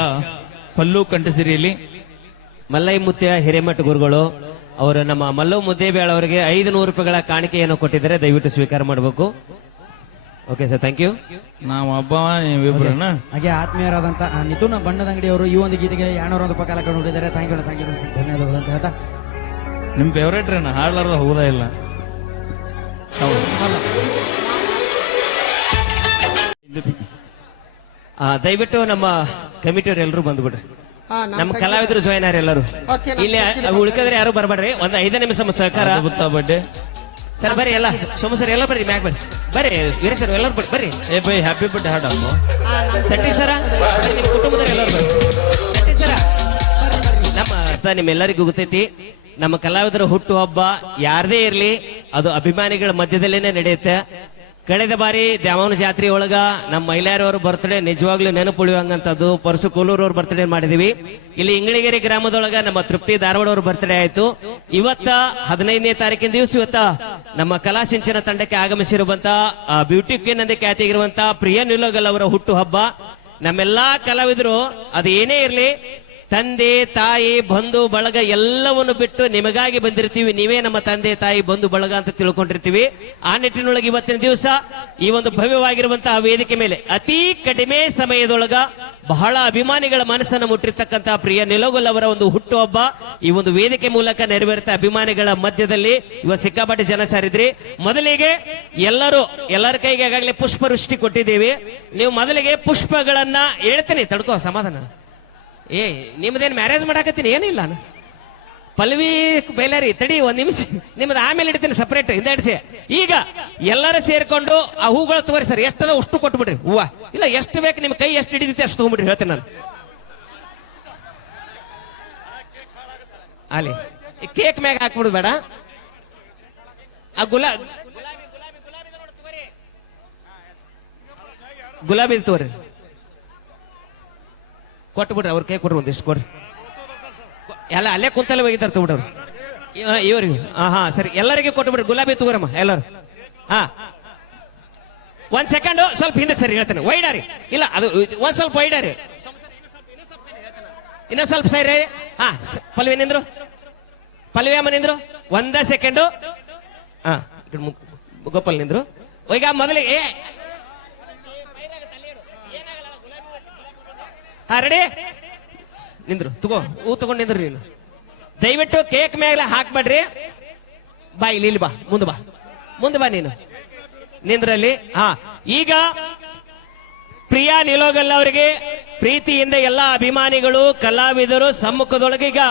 ಪಲ್ಲು ಕಂಠಸಿರಿಯಲ್ಲಿ ಮಲ್ಲೈ ಮುತ್ಯ ಹಿರೇಮಠ ಗುರುಗಳು ಅವರು ನಮ್ಮ ಮಲ್ಲು ಮುದ್ದೇಬೇಳ ಅವರಿಗೆ 500 ರೂಪಾಯಿಗಳ ಕಾಣಿಕೆಯನ್ನು ಕೊಟ್ಟಿದ್ದಾರೆ, ದಯವಿಟ್ಟು ಸ್ವೀಕಾರ ಮಾಡಬೇಕು. Okay sir, thank you. ನಾವು ಹಬ್ಬ ನೀವಿಬ್ರನ್ನ ಹಾಗೆ ಆತ್ಮೀಯರಾದಂತ ನಿತುನ ಬಣ್ಣದ ಅಂಗಡಿಯವರು ಈ ಒಂದು ಗೀತೆಗೆ 200 ರೂಪಾಯಿ ಕಾಲ ನೋಡಿದ್ದಾರೆ. ಥ್ಯಾಂಕ್ ಯು ಧನ್ಯವಾದಗಳು ಅಂತ ಹೇಳ್ತಾ, ನಿಮ್ ಫೇವ್ರೇಟ್ ರೀ ಹಾಡ್ಲಾರ್ದ ಹೋಗೋದೇ ಇಲ್ಲ. ದಯವಿಟ್ಟು ನಮ್ಮ ಕಮಿಟಿಯವರು ಎಲ್ಲರೂ ಬಂದ್ಬಿಡ್ರಿ. ಹಾ, ನಮ್ಮ ನಮ್ಮ ಕಲಾವಿದರು ಜಾಯ್ನ್ ಆರ್ ಎಲ್ಲರೂ Okay, ನಮ್ಮ ಇಲ್ಲಿ ಉಳ್ಕಿದ್ರೆ ಯಾರು ಬರ್ಬೇಡ್ರಿ ಒಂದ್ 5 ನಿಮಿಷ ಸಹಕಾರ ಅದ್ಭುತ ಬಡ್ಡೆ ಸರ್ ಬರ್ರಿ ಎಲ್ಲ ಸೋಮ ಸರ್ ಎಲ್ಲ ಬರ್ರಿ ಮ್ಯಾಗ್ ಬರ್ರಿ ಬರ್ರಿ ವೀರ ಸರ್ ಎಲ್ಲರೂ ಬರ್ರಿ ಏ ಬೈ ಹ್ಯಾಪಿ ಬಡ್ಡೆ ಹಾಡಮ್ಮ ತಟ್ಟಿ ಸರ ನಿಮ್ಮ ಕುಟುಂಬದವ್ರು ಎಲ್ಲರೂ ಬರ್ರಿ ತಟ್ಟಿ ಸರ ನಿಮ್ಮೆಲ್ಲರಿಗೂ ಗೊತ್ತೈತಿ ನಮ್ಮ ಕಲಾವಿದರ ಹುಟ್ಟು ಹಬ್ಬ ಯಾರದೇ ಇರ್ಲಿ ಅದು ಅಭಿಮಾನಿಗಳ ಮಧ್ಯದಲ್ಲೇನೆ ನಡೆಯುತ್ತೆ. ಕಳೆದ ಬಾರಿ ದ್ಯಾಮವ್ವನ ಜಾತ್ರೆ ಒಳಗ ನಮ್ಮ ಮಹಿಳೆಯರವ್ರ ಬರ್ತ್ಡೇ ನಿಜವಾಗ್ಲೂ ನೆನಪುಳಿಯುವಂತದ್ದು. ಪರಸು ಕೋಲೂರ್ ಅವ್ರ ಬರ್ತ್ಡೇ ಮಾಡಿದೀವಿ. ಇಲ್ಲಿ ಇಂಗಳಿಗೆರೆ ಗ್ರಾಮದೊಳಗ ನಮ್ಮ ತೃಪ್ತಿ ಧಾರವಾಡ ಅವ್ರ ಬರ್ತ್ಡೇ ಆಯ್ತು. ಇವತ್ತ 15ನೇ ತಾರೀಕಿನ ದಿವಸ ಇವತ್ತ ನಮ್ಮ ಕಲಾಸಿಂಚನ ತಂಡಕ್ಕೆ ಆಗಮಿಸಿರುವಂತ ಬ್ಯೂಟಿ ಕ್ವೀನ್ ಎಂದೇ ಖ್ಯಾತಿಗಿರುವಂತ ಪ್ರಿಯ ನಿಲೋಗಲ್ ಅವರ ಹುಟ್ಟು ಹಬ್ಬ. ನಮ್ಮೆಲ್ಲಾ ಕಲಾವಿದರು ಅದು ಏನೇ ಇರ್ಲಿ ತಂದೆ ತಾಯಿ ಬಂಧು ಬಳಗ ಎಲ್ಲವನ್ನು ಬಿಟ್ಟು ನಿಮಗಾಗಿ ಬಂದಿರ್ತೀವಿ. ನೀವೇ ನಮ್ಮ ತಂದೆ ತಾಯಿ ಬಂಧು ಬಳಗ ಅಂತ ತಿಳ್ಕೊಂಡಿರ್ತೀವಿ. ಆ ನಿಟ್ಟಿನೊಳಗೆ ಇವತ್ತಿನ ದಿವಸ ಈ ಒಂದು ಭವ್ಯವಾಗಿರುವಂತಹ ವೇದಿಕೆ ಮೇಲೆ ಅತಿ ಕಡಿಮೆ ಸಮಯದೊಳಗ ಬಹಳ ಅಭಿಮಾನಿಗಳ ಮನಸ್ಸನ್ನು ಮುಟ್ಟಿರ್ತಕ್ಕಂತಹ ಪ್ರಿಯ ನಿಲೋಗಲ್ ಅವರ ಒಂದು ಹುಟ್ಟು ಹಬ್ಬ ಈ ಒಂದು ವೇದಿಕೆ ಮೂಲಕ ನೆರವೇರ್ತ ಅಭಿಮಾನಿಗಳ ಮಧ್ಯದಲ್ಲಿ ಇವತ್ತು ಸಿಕ್ಕಾಪಟ್ಟೆ ಜನ ಸಾರಿದ್ರಿ. ಮೊದಲಿಗೆ ಎಲ್ಲರ ಕೈಗೆ ಈಗಾಗಲೇ ಪುಷ್ಪವೃಷ್ಟಿ ಕೊಟ್ಟಿದ್ದೀವಿ. ನೀವು ಮೊದಲಿಗೆ ಪುಷ್ಪಗಳನ್ನ ಹೇಳ್ತೀನಿ, ತಡ್ಕೋ ಸಮಾಧಾನ. ಏ ನಿಮ್ದೇನ್ ಮ್ಯಾರೇಜ್ ಮಾಡಾಕತ್ತೀನಿ ಏನಿಲ್ಲ ನಾನು ಪಲ್ವಿ ಬೈಲಾರಿ ತಡಿ ಒಂದ್ ನಿಮಿಷ ನಿಮ್ದು ಆಮೇಲೆ ಇಡ್ತೀನಿ ಸಪರೇಟ್ ಹಿಂದೆಡ್ಸಿ. ಈಗ ಎಲ್ಲರೂ ಸೇರ್ಕೊಂಡು ಆ ಹೂಗಳು ತಗೋರಿ ಸರ್, ಎಷ್ಟದ ಅಷ್ಟು ಕೊಟ್ಬಿಡ್ರಿ ಹೂವ. ಇಲ್ಲ ಎಷ್ಟು ಬೇಕು ನಿಮ್ ಕೈ ಎಷ್ಟು ಹಿಡಿದೈತಿ ಅಷ್ಟು ತಗೊಂಡ್ಬಿಡ್ರಿ ಹೇಳ್ತೀನಿ ನಾನು. ಅಲ್ಲಿ ಕೇಕ್ ಮ್ಯಾಗ ಹಾಕ್ಬಿಡು ಬೇಡ. ಆ ಗುಲಾಬಿ ತಗೋರಿ ಕೊಟ್ಬಿಡ್ರಿ. ಅವ್ರ ಕೈ ಕೊಡ್ರಿ ಒಂದಿಷ್ಟು ಕೊಡ್ರಿ. ಎಲ್ಲ ಅಲ್ಲೇ ಕುಂತಲ್ಲೇ ಹೋಗಿದ್ದಾರೆ ತಗೊಬಿಡ್ರಿ ಇವ್ರಿಗೆ. ಹಾ ಸರಿ ಎಲ್ಲರಿಗೆ ಕೊಟ್ಬಿಡ್ರಿ. ಗುಲಾಬಿ ತಗೋರಮ್ಮ ಎಲ್ಲರೂ. ಹಾ ಒಂದ್ ಸೆಕೆಂಡ್ ಸ್ವಲ್ಪ ಹಿಂದಕ್ಕೆ ಸರಿ ಹೇಳ್ತೇನೆ. ವೈಡಾರಿ ಇಲ್ಲ ಅದು ಒಂದ್ ಸ್ವಲ್ಪ ವೈಡಾರಿ ಇನ್ನೊಂದ್ ಸ್ವಲ್ಪ ಸರಿ. ಹಾ ಪಲ್ವಿ ನಿಂದ್ರು, ಪಲ್ವಿ ಅಮ್ಮ ನಿಂದ್ರು ಒಂದ ಸೆಕೆಂಡು. ಹಾ ಗೋಪಾಲ್ ನಿಂದ್ರು. ಈಗ ಮೊದಲಿಗೆ ಹಾ ರೆಡಿ ನಿಂದ್ರು ತಗೋ ಹೂ ತಗೊಂಡ್ ನಿಂದ್ರು. ನೀನು ದಯವಿಟ್ಟು ಕೇಕ್ ಮೇಲೆ ಹಾಕ್ಬೇಡ್ರಿ. ಬಾ ಇಲ್ಲಿ ಬಾ, ಮುಂದೆ ಬಾ ನೀನು ನಿಂದ್ರಲ್ಲಿ. ಹಾ ಈಗ ಪ್ರಿಯಾ ನಿಲೋಗಲ್ ಅವರಿಗೆ ಪ್ರೀತಿಯಿಂದ ಎಲ್ಲಾ ಅಭಿಮಾನಿಗಳು ಕಲಾವಿದರು ಸಮ್ಮುಖದೊಳಗೆ ಈಗ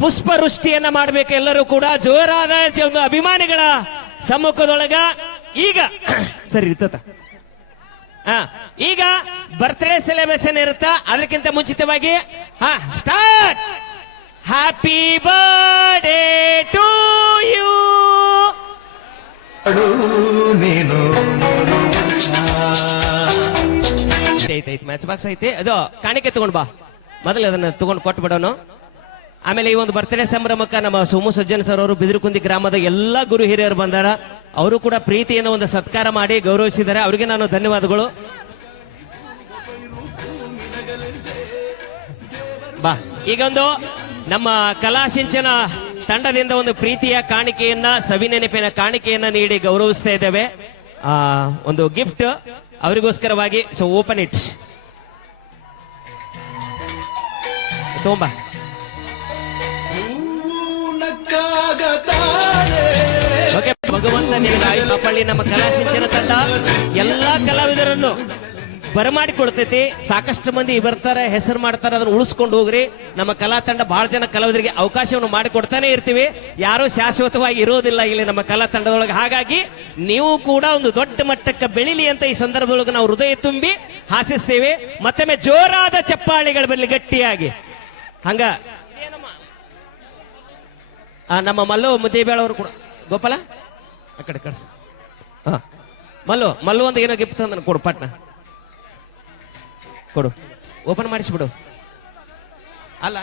ಪುಷ್ಪವೃಷ್ಟಿಯನ್ನ ಮಾಡ್ಬೇಕು. ಎಲ್ಲರೂ ಕೂಡ ಜೋರಾದ ಒಂದು ಅಭಿಮಾನಿಗಳ ಸಮ್ಮುಖದೊಳಗ ಈಗ ಸರಿ ಇರ್ತದ. ಈಗ ಬರ್ತ್ಡೇ ಸೆಲೆಬ್ರೇಷನ್ ಇರುತ್ತಾ, ಅದಕ್ಕಿಂತ ಮುಂಚಿತವಾಗಿ start. Happy birthday to you. Match box ಐತಿ, ಅದು ಕಾಣಿಕೆ ತಗೊಂಡ್ ಬಾ. ಮೊದಲು ಅದನ್ನ ತಗೊಂಡು ಕೊಟ್ಬಿಡೋನು. ಆಮೇಲೆ ಈ ಒಂದು ಬರ್ತ್ಡೇ ಸಂಭ್ರಮಕ್ಕ ನಮ್ಮ ಸೋಮು ಸಜ್ಜನ್ ಸರ್ ಅವರು ಬಿದಿರುಕುಂದಿ ಗ್ರಾಮದ ಎಲ್ಲಾ ಗುರು ಹಿರಿಯರು ಬಂದಾರ. ಅವರು ಕೂಡ ಪ್ರೀತಿಯಿಂದ ಒಂದು ಸತ್ಕಾರ ಮಾಡಿ ಗೌರವಿಸಿದ್ದಾರೆ. ಅವರಿಗೆ ನಾನು ಧನ್ಯವಾದಗಳು. ಬಾ ಈಗೊಂದು ನಮ್ಮ ಕಲಾಸಿಂಚನ ತಂಡದಿಂದ ಒಂದು ಪ್ರೀತಿಯ ಕಾಣಿಕೆಯನ್ನ ಸವಿನೆನಪಿನ ಕಾಣಿಕೆಯನ್ನ ನೀಡಿ ಗೌರವಿಸ್ತಾ ಇದ್ದೇವೆ. ಒಂದು ಗಿಫ್ಟ್ ಅವರಿಗೋಸ್ಕರವಾಗಿ. ಸೊ ಓಪನ್ ಇಟ್ ತಗೊಂಬ. ಓಕೆ ಭಗವಂತ ನಿಮಗೆ ಆಯುಷ್ ಕಾಪಾಡಲಿ. ನಮ್ಮ ಕಲಾಸಿಂಚನ ತಂಡ ಎಲ್ಲಾ ಕಲಾವಿದರನ್ನು ಬರಮಾಡಿಕೊಳ್ತೈತಿ. ಸಾಕಷ್ಟು ಮಂದಿ ಬರ್ತಾರೆ, ಹೆಸರು ಮಾಡ್ತಾರೆ, ಅದನ್ನು ಉಳಿಸ್ಕೊಂಡು ಹೋಗ್ರಿ. ನಮ್ಮ ಕಲಾ ತಂಡ ಬಹಳ ಜನ ಕಲಾವಿದರಿಗೆ ಅವಕಾಶವನ್ನು ಮಾಡಿಕೊಡ್ತಾನೆ ಇರ್ತೀವಿ. ಯಾರು ಶಾಶ್ವತವಾಗಿ ಇರೋದಿಲ್ಲ ಇಲ್ಲಿ ನಮ್ಮ ಕಲಾ ತಂಡದೊಳಗೆ. ಹಾಗಾಗಿ ನೀವು ಕೂಡ ಒಂದು ದೊಡ್ಡ ಮಟ್ಟಕ್ಕೆ ಬೆಳಿಲಿ ಅಂತ ಈ ಸಂದರ್ಭದೊಳಗೆ ನಾವು ಹೃದಯ ತುಂಬಿ ಆಶಿಸ್ತೇವೆ. ಮತ್ತೊಮ್ಮೆ ಜೋರಾದ ಚಪ್ಪಾಳಿಗಳ ಬರಲಿ ಗಟ್ಟಿಯಾಗಿ. ಹಂಗ ನಮ್ಮ ಮಲ್ಲು ಮುದ್ದೇಬೇಳವರು ಕೂಡ. ಗೋಪಾಲ ಆ ಕಡೆ ಕಳ್ಸ. ಮಲ್ಲು ಒಂದು ಏನೋ ಗಿಫ್ಟ್ ತಂದ ಕೊಡು, ಪಟ್ನ ಕೊಡು, ಓಪನ್ ಮಾಡಿಸ್ಬಿಡು. ಅಲ್ಲ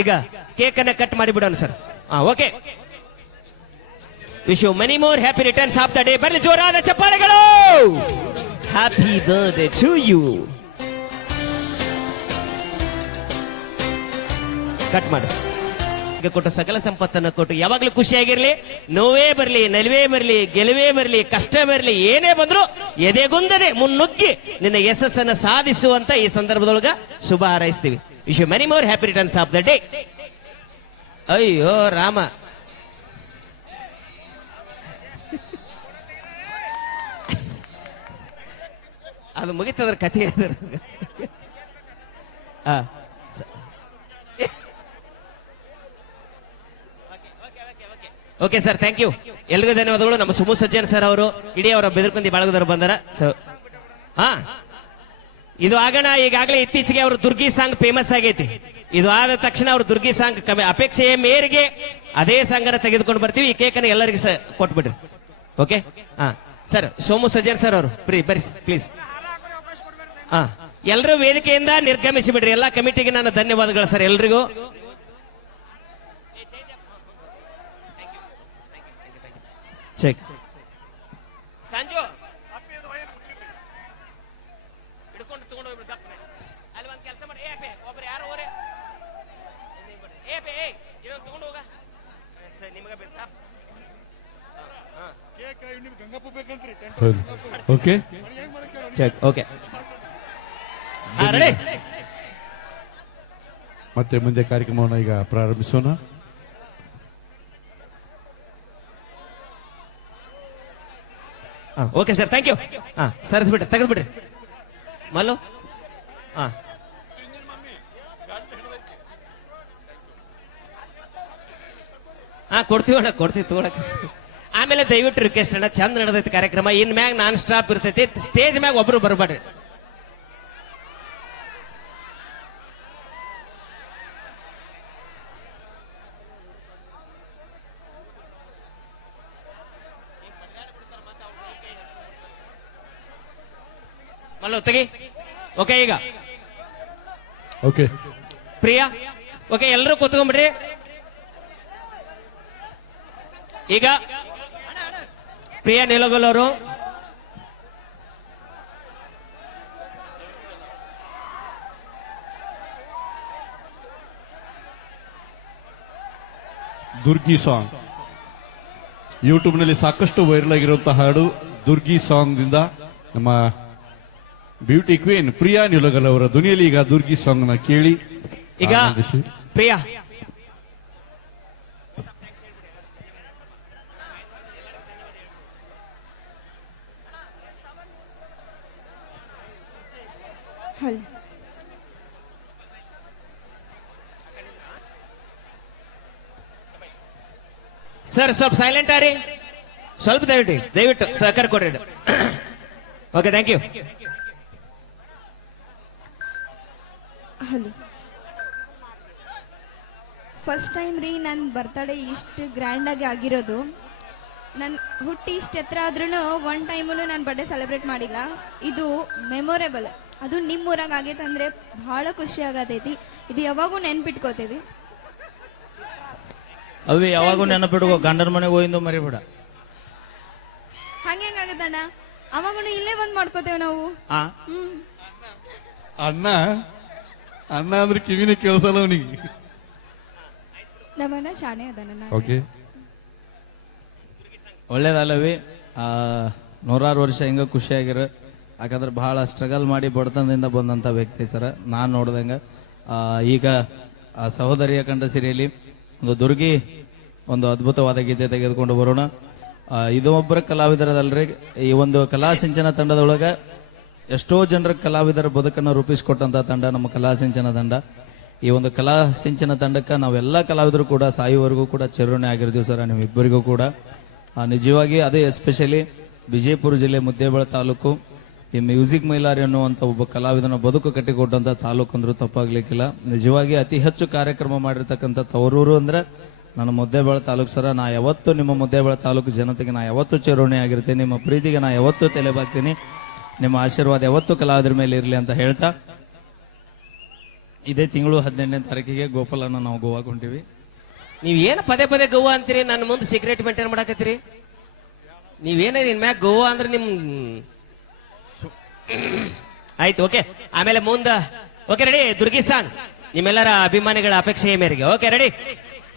ಈಗ ಕೇಕ್ ಅನ್ನ ಕಟ್ ಮಾಡಿ ಬಿಡೋಣ sir. Okay, wish you many more happy returns of the day. ಬರಲಿ ಜೋರಾದ ಚಪ್ಪಾಳೆಗಳು. Happy birthday to you. Cut ಮಾಡಿ. ಕೊಟ್ಟು ಸಕಲ ಸಂಪತ್ತನ್ನು ಕೊಟ್ಟು ಯಾವಾಗ್ಲೂ ಖುಷಿಯಾಗಿರ್ಲಿ. ನೋವೇ ಬರ್ಲಿ, ನಲಿವೇ ಬರ್ಲಿ, ಗೆಲುವೇ ಬರ್ಲಿ, ಕಷ್ಟ ಬರ್ಲಿ, ಏನೇ ಬಂದ್ರು ಎದೆಗುಂದದೆ ಮುನ್ನುಗ್ಗಿ ನಿನ್ನ ಯಶಸ್ಸನ್ನು ಸಾಧಿಸುವಂತ ಈ ಸಂದರ್ಭದೊಳಗ ಶುಭ ಹಾರೈಸ್ತೀವಿ. Wish you many more happy returns of the day. ಅಯ್ಯೋ ರಾಮ, ಅದು ಮುಗಿತದ್ರ ಕಥೆ ಅದ್ರ ಓಕೆ ಸರ್, ಥ್ಯಾಂಕ್ ಯು. ಎಲ್ರಿಗೂ ಧನ್ಯವಾದಗಳು. ನಮ್ಮ ಸುಮು ಸಜ್ಜನ್ ಸರ್ ಅವರು ಇಡೀ ಅವರ ಬೆದರ್ಕೊಂಡಿ ಬಳಗದವರು ಬಂದಾರ. ಸೊ ಹಾ, ಇದು ಆಗೋಣ. ಈಗಾಗಲೇ ಇತ್ತೀಚೆಗೆ ಅವರು ದುರ್ಗಿ ಸಾಂಗ್ ಫೇಮಸ್ ಆಗೈತಿ. ಇದು ಆದ ತಕ್ಷಣ ಅವರು ದುರ್ಗಿ ಸಾಂಗ್ ಅಪೇಕ್ಷೆಯ ಮೇರೆಗೆ ಅದೇ ಸಾಂಗನ್ನ ತೆಗೆದುಕೊಂಡು ಬರ್ತೀವಿ. ಈ ಕೇಕನ್ನು ಎಲ್ಲರಿಗೂ ಕೊಟ್ಬಿಡ್ರಿ. ಓಕೆ, ಹಾ ಸರ್. ಸೋಮು ಸಜ್ಜನ್ ಸರ್ ಅವರು ಬರ್ರಿ ಪ್ಲೀಸ್. ಹಾ, ಎಲ್ಲರೂ ವೇದಿಕೆಯಿಂದ ನಿರ್ಗಮಿಸಿ ಬಿಡ್ರಿ. ಎಲ್ಲಾ ಕಮಿಟಿಗೆ ನಾನು ಧನ್ಯವಾದಗಳು ಸರ್ ಎಲ್ರಿಗೂ. ಚೆಕ್ ಸಂಜು ಹಿಡ್ಕೊಂಡು ತಗೊಂಡು ಹೋಗ್ಬಿಡು. ಅಲ್ಲಿ ಒಂದು ಕೆಲಸ ಮಾಡಿ. ಒಬ್ರು ಯಾರು ಹೋರೆ ಇದನ್ನು ತಗೊಂಡು ಹೋಗ. ನಿಮಗೆ ಬೇಕಾ? Okay, check. Okay, ready. ಮತ್ತೆ ಮುಂದೆ ಕಾರ್ಯಕ್ರಮವನ್ನು ಈಗ ಪ್ರಾರಂಭಿಸೋಣ. Okay sir, thank you. ಹಾ, ಸರಿದ್ಬಿಟ್ರಿ, ತೆಗೆದ್ಬಿಡ್ರಿ ಮಲ್ಲು. ಹಾ, ಹಾ ಕೊಡ್ತೀವಿ ಅಣ್ಣ, ಕೊಡ್ತೀವಿ ತಗೊಳಕ್. ಆಮೇಲೆ ದಯವಿಟ್ಟು ರಿಕ್ವೆಸ್ಟ್ ಅಣ್ಣ, ಚಂದ ನಡೆದೈತಿ ಕಾರ್ಯಕ್ರಮ. ಇನ್ ಮ್ಯಾಗ ನಾನ್ ಸ್ಟಾಪ್ ಇರ್ತೈತಿ. ಸ್ಟೇಜ್ ಮ್ಯಾಗ ಒಬ್ರು ಬರಬೇಡ್ರಿ. ಮಲ್ಲು ತೆಗಿ. ಓಕೆ, ಈಗ ಓಕೆ, ಪ್ರಿಯಾ. ಓಕೆ, ಎಲ್ಲರೂ ಕೂತ್ಕೊಂಡ್ಬಿಡ್ರಿ. ಈಗ ಪ್ರಿಯಾ ನಿಲಗೋಲ್ ಅವರು ದುರ್ಗಿ ಸಾಂಗ್ ಯೂಟ್ಯೂಬ್ ನಲ್ಲಿ ಸಾಕಷ್ಟು ವೈರಲ್ ಆಗಿರುವಂತಹ ಹಾಡು. ದುರ್ಗಿ ಸಾಂಗ್ ದಿಂದ ನಮ್ಮ ಬ್ಯೂಟಿ ಕ್ವೀನ್ ಪ್ರಿಯಾ ನಿಲಗಲ್ ಅವರ ಧ್ವನಿಯಲ್ಲಿ ಈಗ ದುರ್ಗಿ ಸಾಂಗ್ ನ ಕೇಳಿ ಈಗ ಆನಂದಿಸಿ. ಪ್ರಿಯಾ. ಹಲೋ. ಸರ್ ಸ್ವಲ್ಪ ಸೈಲೆಂಟ್ ಆರಿ. ಸ್ವಲ್ಪ ದಯವಿಟ್ಟು ಸಹಕಾರ ಕೊಡ್ರಿ. Okay, thank you. Hello. First time ರೀ ನನ್ನ ಬರ್ತಡೇ ಇಷ್ಟು ಗ್ರ್ಯಾಂಡಾಗಿ ಆಗಿರೋದು. ನನ್ನ ಹುಟ್ಟಿ ಇಷ್ಟು ಎತ್ತರ ಆದ್ರೂ ಒನ್ ಟೈಮು ನಾನು ಬರ್ಡೇ ಸೆಲೆಬ್ರೇಟ್ ಮಾಡಿಲ್ಲ. ಇದು ಮೆಮೊರೇಬಲ್. ಅದು ನಿಮ್ಮ ಊರಾಗ ಆಗೈತೆ ಅಂದರೆ ಭಾಳ ಖುಷಿ ಆಗತೈತಿ. ಇದು ಯಾವಾಗೂ ನೆನ್ಪಿಟ್ಕೋತೇವಿ. ಅವಿ ಯಾವಾಗೂ ನೆನಪಿಡ್ಕೋ. ಗಂಡನ ಮನೆಗೆ ಹೋಗಿಂದು ಮರಿಬೇಡ. ಹಂಗೆ ಹೆಂಗಾಗತ್ತಣ್ಣ, ಅವಾಗೂ ಇಲ್ಲೇ ಬಂದು ಮಾಡ್ಕೋತೇವೆ ನಾವು. ಆ ಅಣ್ಣ ಅಣ್ಣ ಅಂದ್ರೆ ಕಿವಿನ ಕೇಳಿಸಲ್ಲ ಅವನಿಗೆ. ನಮ್ಮಣ್ಣ ಶಾಣೆ ಅದಣ್ಣ. ಓಕೆ, ಒಳ್ಳೇದಲ್ಲವಿ. 100 ವರ್ಷ ಹಿಂಗ ಖುಷಿಯಾಗಿರ. ಯಾಕಂದ್ರೆ ಬಹಳ ಸ್ಟ್ರಗಲ್ ಮಾಡಿ ಬಡತನದಿಂದ ಬಂದಂತ ವ್ಯಕ್ತಿ ಸರ್. ನಾನು ನೋಡ್ದಂಗ ಈಗ ಸಹೋದರಿಯ ಕಂಡ ಸಿರಿಯಲ್ಲಿ ಒಂದು ದುರ್ಗಿ ಒಂದು ಅದ್ಭುತವಾದ ಗೀತೆ ತೆಗೆದುಕೊಂಡು ಬರೋಣ. ಇದು ಒಬ್ಬರ ಕಲಾವಿದರದಲ್ರಿ. ಈ ಒಂದು ಕಲಾ ಸಿಂಚನ ತಂಡದೊಳಗ ಎಷ್ಟೋ ಜನರ ಕಲಾವಿದರ ಬದುಕನ್ನು ರೂಪಿಸಿಕೊಟ್ಟಂತ ತಂಡ ನಮ್ಮ ಕಲಾ ಸಿಂಚನ ತಂಡ. ಈ ಒಂದು ಕಲಾ ಸಿಂಚನ ತಂಡಕ್ಕೆ ನಾವೆಲ್ಲ ಕಲಾವಿದರು ಕೂಡ ಸಾಯುವವರೆಗೂ ಕೂಡ ಚಿರಋಣಿ ಆಗಿರ್ತೀವಿ ಸರ್. ನಿಮ್ಮಿಬ್ಬರಿಗೂ ಕೂಡ ನಿಜವಾಗಿ ಅದೇ ಎಸ್ಪೆಷಲಿ ವಿಜಯಪುರ ಜಿಲ್ಲೆ ಮುದ್ದೇಬೇಳ ತಾಲೂಕು ಈ ಮ್ಯೂಸಿಕ್ ಮೈಲಾರಿ ಅನ್ನುವಂಥ ಒಬ್ಬ ಕಲಾವಿದನ ಬದುಕು ಕಟ್ಟಿಕೊಟ್ಟಂತ ತಾಲೂಕು ಅಂದ್ರೂ ತಪ್ಪಾಗ್ಲಿಕ್ಕಿಲ್ಲ. ನಿಜವಾಗಿ ಅತಿ ಹೆಚ್ಚು ಕಾರ್ಯಕ್ರಮ ಮಾಡಿರ್ತಕ್ಕಂಥ ತವರೂರು ಅಂದ್ರೆ ನನ್ನ ಮುದ್ದೇಬೇಳ ತಾಲೂಕು ಸರ. ನಾ ಯಾವತ್ತು ನಿಮ್ಮ ಮುದ್ದೇಬೇಳ ತಾಲೂಕು ಜನತೆಗೆ ನಾ ಯಾವತ್ತು ಚಿರಋಣಿ ಆಗಿರ್ತೀನಿ. ನಿಮ್ಮ ಪ್ರೀತಿಗೆ ನಾ ಯಾವತ್ತೂ ತಲೆ ಬಾಗ್ತೀನಿ. ನಿಮ್ಮ ಆಶೀರ್ವಾದ ಯಾವತ್ತೂ ಕಲಾವಿದರ ಮೇಲೆ ಇರಲಿ ಅಂತ ಹೇಳ್ತಾ, ಇದೇ ತಿಂಗಳು 18ನೇ ತಾರೀಕಿಗೆ ಗೋಪಾಲನ ನಾವು ಗೋವಾಗೆ ಹೊಂಟಿವಿ. ನೀವ್ ಏನ್ ಪದೇ ಪದೇ ಗೋವಾ ಅಂತೀರಿ? ನನ್ನ ಮುಂದೆ ಸೀಕ್ರೆಟ್ ಮೇಂಟೈನ್ ಮಾಡಕತ್ತೀರಿ. ನೀವೇನ ನಿನ್ ಮ್ಯಾಗ ಗೋವಾ ಅಂದ್ರೆ ನಿಮ್ ಆಯ್ತು. ಓಕೆ, ಆಮೇಲೆ ಮುಂದ. Okay, ready. ದುರ್ಗಿ ಸಾಂಗ್ ನಿಮ್ಮೆಲ್ಲರ ಅಭಿಮಾನಿಗಳ ಅಪೇಕ್ಷೆಯ ಮೇರೆಗೆ. Okay, ready.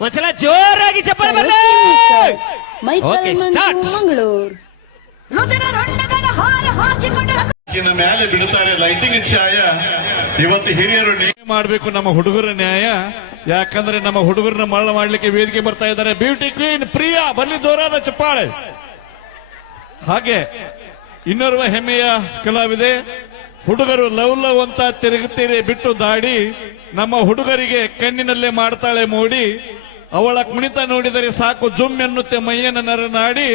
ಒಂದ್ಸಲ ಜೋರಾಗಿ ಚಪ್ಪಾಳೆ ಬರಲಿ. Okay, start. ಮೇಲೆ ಬಿಡುತ್ತಾರೆ ಲೈಟಿಂಗ್ ಛಾಯ. ಇವತ್ತು ಹಿರಿಯರು ನ್ಯಾಯ ಮಾಡಬೇಕು ನಮ್ಮ ಹುಡುಗರ ನ್ಯಾಯ. ಯಾಕಂದ್ರೆ ನಮ್ಮ ಹುಡುಗರನ್ನ ಮರಳ ಮಾಡ್ಲಿಕ್ಕೆ ವೇದಿಕೆ ಬರ್ತಾ ಇದ್ದಾರೆ ಬ್ಯೂಟಿ ಕ್ವೀನ್ ಪ್ರಿಯಾ. ಬರ್ಲಿ ಜೋರಾದ ಚಪ್ಪಾಳೆ. ಹಾಗೆ ಇನ್ನೋರ್ವ ಹೆಮ್ಮೆಯ ಕಲಾವಿದೆ. ಹುಡುಗರು ಲವ್ ಲವ್ ಅಂತ ತಿರುಗುತ್ತೀರಿ ಬಿಟ್ಟು ದಾಡಿ, ನಮ್ಮ ಹುಡುಗರಿಗೆ ಕಣ್ಣಿನಲ್ಲೇ ಮಾಡ್ತಾಳೆ ಮೋಡಿ. ಅವಳ ಕುಣಿತ ನೋಡಿದರೆ ಸಾಕು ಜುಮ್ ಎನ್ನುತ್ತೆ ಮೈಯನ ನರನಾಡಿ.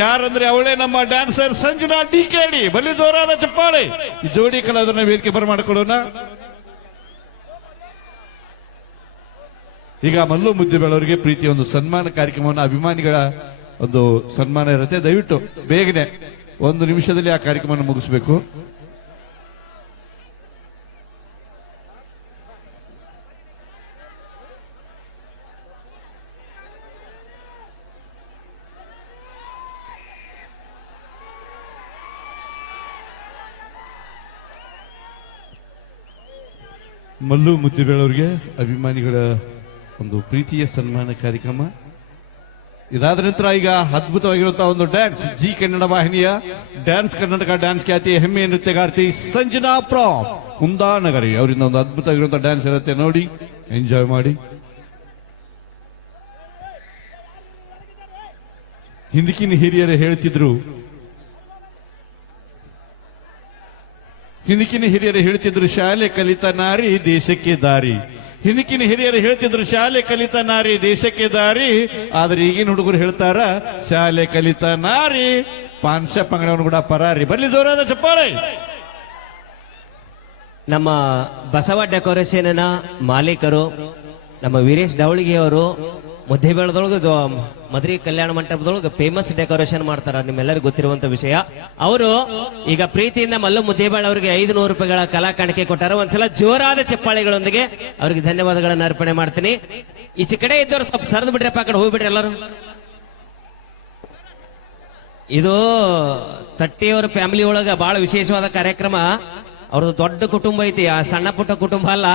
ಯಾರಂದ್ರೆ ಅವಳೇ ನಮ್ಮ ಡ್ಯಾನ್ಸರ್ ಸಂಜನಾ ಡಿಕೆಡಿ. ಬಲಿ ಜೋರಾದ ಚಪ್ಪಾಳೆ ಈ ಜೋಡಿ ಕಲಾವಿದರನ್ನ ವೇದಿಕೆ ಬರಮಾಡಿಕೊಳ್ಳೋಣ. ಈಗ ಮಲ್ಲು ಮುದ್ದಿಬೇಳವರಿಗೆ ಪ್ರೀತಿಯ ಒಂದು ಸನ್ಮಾನ ಕಾರ್ಯಕ್ರಮವನ್ನು, ಅಭಿಮಾನಿಗಳ ಒಂದು ಸನ್ಮಾನ ಇರುತ್ತೆ. ದಯವಿಟ್ಟು ಬೇಗನೆ 1 ನಿಮಿಷದಲ್ಲಿ ಆ ಕಾರ್ಯಕ್ರಮವನ್ನು ಮುಗಿಸಬೇಕು. ಮಲ್ಲು ಮುದ್ದಿಬೇಳವರಿಗೆ ಅಭಿಮಾನಿಗಳ ಒಂದು ಪ್ರೀತಿಯ ಸನ್ಮಾನ ಕಾರ್ಯಕ್ರಮ. ಇದಾದ ನಂತರ ಈಗ ಅದ್ಭುತವಾಗಿರುವಂತಹ ಒಂದು ಡ್ಯಾನ್ಸ್, ಜಿ ಕನ್ನಡ ವಾಹಿನಿಯ ಡ್ಯಾನ್ಸ್ ಕರ್ನಾಟಕ ಡ್ಯಾನ್ಸ್ ಖ್ಯಾತಿಯ ಹೆಮ್ಮೆಯ ನೃತ್ಯಗಾರ್ತಿ ಸಂಜನಾ ಪ್ರಾಪ್ ಕುಂದಾನಗರಿ ಅವರಿಂದ ಒಂದು ಅದ್ಭುತವಾಗಿರುವಂತಹ ಡ್ಯಾನ್ಸ್ ಇರುತ್ತೆ. ನೋಡಿ, ಎಂಜಾಯ್ ಮಾಡಿ. ಹಿಂದಕಿನ ಹಿರಿಯರು ಹೇಳ್ತಿದ್ರು ಶಾಲೆ ಕಲಿತ ನಾರಿ ದೇಶಕ್ಕೆ ದಾರಿ. ಹಿಂದಕಿನ ಹಿರಿಯರು ಹೇಳ್ತಿದ್ರು ಶಾಲೆ ಕಲಿತ ನಾರಿ ದೇಶಕ್ಕೆ ದಾರಿ. ಆದ್ರೆ ಈಗಿನ ಹುಡುಗರು ಹೇಳ್ತಾರ ಶಾಲೆ ಕಲಿತ ನಾರಿ ಪಾನ್ಶ ಪಂಗಡವನ್ನು ಕೂಡ ಪರಾರಿ. ಬರ್ಲಿ ಜೋರಾದ ಚಪ್ಪಾಳೆ. ನಮ್ಮ ಬಸವ ಡೆಕೋರೇಷನ್ ಮಾಲೀಕರು ನಮ್ಮ ವೀರೇಶ್ ಡವಳಿಗೆ ಅವರು ಮುದ್ದೇಬೇಳದೊಳಗೆ ಮದುವೆ ಕಲ್ಯಾಣ ಮಂಟಪದೊಳಗೆ ಫೇಮಸ್ ಡೆಕೋರೇಷನ್ ಮಾಡ್ತಾರ, ನಿಮ್ಮೆಲ್ಲರಿಗೂ ಗೊತ್ತಿರುವಂತ ವಿಷಯ. ಅವರು ಈಗ ಪ್ರೀತಿಯಿಂದ ಮಲ್ಲು ಮುದ್ದೇಬೇಳ ಅವರಿಗೆ 500 ರೂಪಾಯಿಗಳ ಕಲಾ ಕಾಣಿಕೆ ಕೊಟ್ಟಾರ. ಒಂದ್ಸಲ ಜೋರಾದ ಚಪ್ಪಾಳೆಗಳೊಂದಿಗೆ ಅವರಿಗೆ ಧನ್ಯವಾದಗಳನ್ನು ಅರ್ಪಣೆ ಮಾಡ್ತೀನಿ. ಈಚೆ ಕಡೆ ಇದ್ದವ್ರು ಸ್ವಲ್ಪ ಸರಿದು ಬಿಡ್ರಪ್ಪ, ಆ ಕಡೆ ಹೋಗ್ಬಿಡ್ರಿ ಎಲ್ಲರೂ. ಇದು ತಟ್ಟಿಯವರ ಫ್ಯಾಮಿಲಿ ಒಳಗ ಬಹಳ ವಿಶೇಷವಾದ ಕಾರ್ಯಕ್ರಮ. ಅವ್ರದ್ದು ದೊಡ್ಡ ಕುಟುಂಬ ಐತಿ, ಆ ಸಣ್ಣ ಪುಟ್ಟ ಕುಟುಂಬ ಅಲ್ಲ.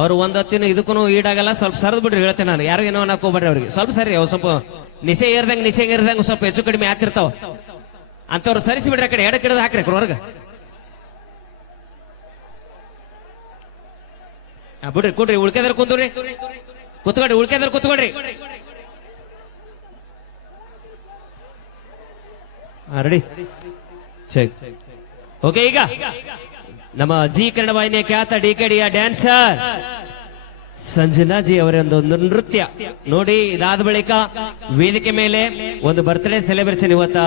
ಅವ್ರು ಒಂದೊತ್ತಿನ ಇದಕ್ಕೂ ಈಡಾಗಲ್ಲ. ಸ್ವಲ್ಪ ಸರಿದು ಬಿಡ್ರಿ ಹೇಳ್ತೇನೆ ನಾನು, ಯಾರು ಏನೋ ಹಾಕೋಬೇಡ್ರಿ ಅವ್ರಿಗೆ. ಸ್ವಲ್ಪ ಸರಿ, ಅವ್ ಸ್ವಲ್ಪ ನಿಸೆ ಏರ್ದಂಗೆ ಸ್ವಲ್ಪ ಹೆಚ್ಚು ಕಡಿಮೆ ಆಗ್ತಿರ್ತಾವ ಅಂತವ್ರು ಸರಿಸಿ ಬಿಡ್ರಿ. ಆ ಕಡೆ ಎಡಕ್ಕೆ ಹಿಡಿದು ಹಾಕ್ರಿ ಹೊರಗ ಬಿಡ್ರಿ. ಕೊಡ್ರಿ, ಉಳ್ಕೆದಾರ ಕುಂದ್ರಿ, ಕುತ್ಕೊಡ್ರಿ, ಉಳ್ಕೆದಾರ ಕುತ್ಕೊಡ್ರಿ. Ready, okay. ಈಗ ನಮ್ಮ ಜಿ ಕನ್ನಡ ವಾಹಿನಿಯ ಖ್ಯಾತ ಡಿಕೆಡಿಯ ಡ್ಯಾನ್ಸರ್ ಸಂಜನಾ ಜಿ ಅವರ ಒಂದು ನೃತ್ಯ ನೋಡಿ. ಇದಾದ ಬಳಿಕ ವೇದಿಕೆ ಮೇಲೆ ಒಂದು ಬರ್ತ್ಡೇ ಸೆಲೆಬ್ರೇಷನ್. ಇವತ್ತ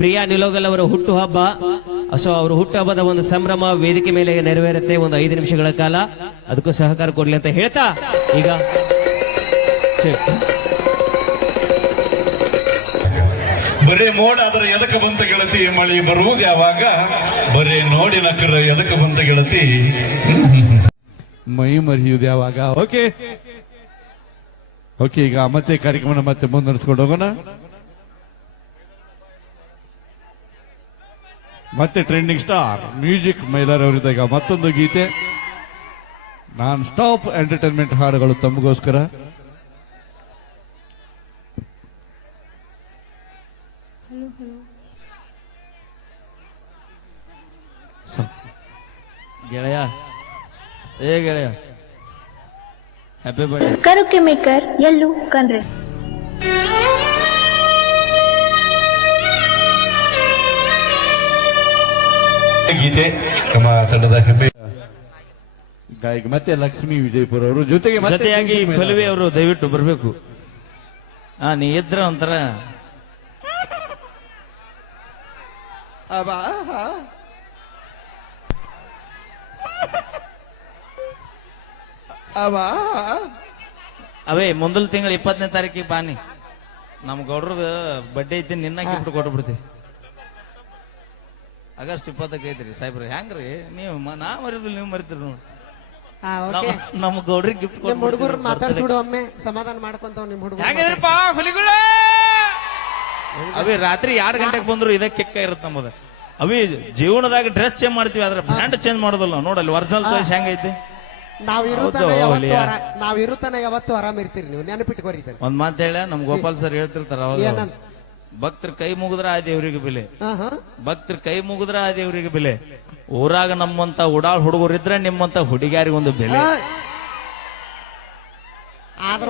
ಪ್ರಿಯಾ ನಿಲೋಗಲ್ ಅವರ ಹುಟ್ಟುಹಬ್ಬ. ಸೊ ಅವರ ಹುಟ್ಟುಹಬ್ಬದ ಒಂದು ಸಂಭ್ರಮ ವೇದಿಕೆ ಮೇಲೆ ನೆರವೇರುತ್ತೆ ಒಂದು 5 ನಿಮಿಷಗಳ ಕಾಲ. ಅದಕ್ಕೂ ಸಹಕಾರ ಕೊಡ್ಲಿ ಅಂತ ಹೇಳ್ತಾ ಈಗ ಬರೇ ಮೋಡ ಆದ್ರೆ ಎದಕ್ಕೆ ಬಂತ ಗೆಳತಿ, ಮಳೆ ಬರುವುದು ಯಾವಾಗ, ಬರೇ ನೋಡಿ ನಕ್ಕರ ಎದಕ್ಕೆ ಬಂತ ಗೆಳತಿ, ಮೈ ಮರಿಯುವುದು ಯಾವಾಗ. ಓಕೆ, ಈಗ ಮತ್ತೆ ಕಾರ್ಯಕ್ರಮ ಮತ್ತೆ ಮುಂದುವರಿಸ್ಕೊಂಡು ಹೋಗೋಣ. ಮತ್ತೆ ಟ್ರೆಂಡಿಂಗ್ ಸ್ಟಾರ್ ಮ್ಯೂಸಿಕ್ ಮೈಲಾರ್ ಅವರಿಂದ ಈಗ ಮತ್ತೊಂದು ಗೀತೆ. ನಾನ್ ಸ್ಟಾಪ್ ಎಂಟರ್ಟೈನ್ಮೆಂಟ್ ಹಾಡುಗಳು ತಮಗೋಸ್ಕರ. ಗೆಳೆಯ, ಏ ಗೆಳೆಯ, ಹ್ಯಾಪಿ ಬರ್ಡೇ. ಕರುಕೆ ಮೇಕರ್ ಎಲ್ಲೂ ಕಣ್ರೆ. ಗೀತೆ ನಮ್ಮ ತಂಡದ ಹೆಮ್ಮೆ ಗಾಯಕ ಮತ್ತೆ ಲಕ್ಷ್ಮೀ ವಿಜಯಪುರ ಅವರು ಜೊತೆಯಾಗಿ ಫಲ್ವಿ ಅವರು ದಯವಿಟ್ಟು ಬರ್ಬೇಕು. ನೀ ಇದ್ರ ಒಂಥರ ಅವೇ ಮುಂದಲ್ ತಿಂಗಳ 20ನೇ ತಾರೀಕಿಗೆ ಬಾನಿ. ನಮ್ ಗೌಡ್ರದ ಬಡ್ಡೆ ಐತಿ, ನಿನ್ನ ಗಿಫ್ಟ್ ಕೊಟ್ಬಿಡ್ತೀವಿ. ಆಗಸ್ಟ್ 20ಕ್ಕೆ ಐತ್ರಿ ಸಾಹೇಬ್ರಿ. ಹೆಂಗ್ರಿ ನೀವು ನಾ ಮರಿದ್ರು, ನೀವು ಮರಿತೀರಿ ನೋಡಿ. ನಮ್ ಗೌಡ್ರಿಗೆ ಗಿಫ್ಟ್ ಕೊಟ್ಟು ಹುಡುಗರು ಮಾತಾಡ್ಸ್ಬಿಡು, ಒಮ್ಮೆ ಸಮಾಧಾನ ಮಾಡ್ಕೊಂತಾವ್ ನಿಮ್ ಹುಡುಗರು. ಹೆಂಗಿದ್ರಿಪ್ಪ ಹುಲಿಗಳೇ? ಅವೇ ರಾತ್ರಿ 2 ಗಂಟೆಗೆ ಬಂದ್ರು ಇದೇ ಕೆಕ್ಕ ಇರುತ್ತೆ ನಮ್ಮದ. ಅವೇ ಜೀವನದಾಗ ಡ್ರೆಸ್ ಚೇಂಜ್ ಮಾಡ್ತೀವಿ, ಆದ್ರೆ ಬ್ರ್ಯಾಂಡ್ ಚೇಂಜ್ ಮಾಡೋದಿಲ್ಲ. ನೋಡಲ್ಲಿ ಒರಿಜಿನಲ್ ಚಾಯ್ಸ್ ಹೆಂಗೈತಿ. ನಾವಿರುತ್ತಾನ ಯಾವತ್ತು ಆರಾಮ ಇರ್ತೀರಿ ನೀವು, ನೆನಪಿಟ್ಕೋರಿ. ಒಂದ್ ಮಾತು ಹೇಳ, ನಮ್ ಗೋಪಾಲ್ ಸರ್ ಹೇಳ್ತಿರ್ತಾರ, ಭಕ್ತರ ಕೈ ಮುಗಿದ್ರ ಆ ದೇವ್ರಿಗೆ ಬೆಲೆ, ಭಕ್ತರ ಕೈ ಮುಗಿದ್ರ ಆ ದೇವ್ರಿಗೆ ಬೆಲೆ. ಊರಾಗ ನಮ್ಮಂತ ಉಡಾಳ್ ಹುಡುಗರಿದ್ರೆ ನಿಮ್ಮಂತ ಹುಡುಗಿಯಾರಿಗೆ ಒಂದು ಬೆಲೆ. ಆ ಆದ್ರ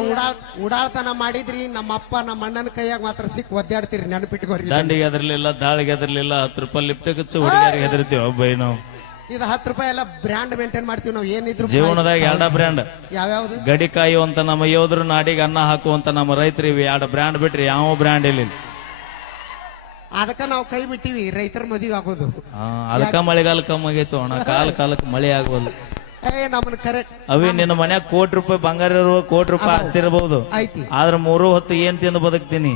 ಉಡಾಳ್ತನ ಮಾಡಿದ್ರಿ ನಮ್ಮ ಅಪ್ಪ ನಮ್ಮ ಅಣ್ಣನ ಕೈಯಾಗ ಮಾತ್ರ ಸಿಕ್ ಒದ್ದಾಡ್ತೀರಿ ನೆನಪಿಟ್ಕೋರಿ ದಂಡಿಗೆ ಎದರ್ಲಿಲ್ಲ ದಾಳಿಗೆ ಎದರ್ಲಿಲ್ಲ 10 ರೂಪಾಯಿ ಲಿಫ್ಟ್ ಹಚ್ಚಿ ಹುಡುಗಿಯರಿಗೆ ಹೆದರ್ತೀವಿ ಒಬ್ಬ ನಾವು ಇದು 10 ರೂಪಾಯಿ ಎಲ್ಲ ಬ್ರ್ಯಾಂಡ್ ಮೇಂಟೈನ್ ಮಾಡ್ತೀವಿ ನಾವು ಏನಿದ್ರು ಜೀವನದಾಗ 2 ಬ್ರ್ಯಾಂಡ್ ಯಾವ್ಯಾವ್ದು ಗಡಿ ಕಾಯುವಂತ ನಮ್ಮ ಯೋಧರು ನಾಡಿಗೆ ಅನ್ನ ಹಾಕುವಂತ ನಮ್ಮ ರೈತರು ಇವೆ 2 ಬ್ರ್ಯಾಂಡ್ ಬಿಟ್ರಿ ಯಾವ ಬ್ರ್ಯಾಂಡ್ ಇಲ್ಲ ಅದಕ್ಕ ನಾವು ಕೈ ಬಿಟ್ಟಿವಿ ರೈತರ ಮದುವೆ ಆಗೋದು ಅದಕ್ಕ ಮಳೆಗಾಲ ಕಮ್ಮಿ ಆಗೈತು ಅಣ್ಣ ಕಾಲಕ್ಕೆ ಮಳೆ ಆಗೋದು ನಮ್ಮನ್ನ ಕರೆಕ್ಟ್ ಅವಿ ನಿನ್ನ ಮನ್ಯಾಗ ₹1 ಕೋಟಿ ಬಂಗಾರ ಇರುವ ₹1 ಕೋಟಿ ಆಸ್ತಿ ಇರಬಹುದು ಐತಿ ಆದ್ರೆ 3 ಹೊತ್ತು ಏನ್ ತಿಂದು ಬದುಕ್ತೀನಿ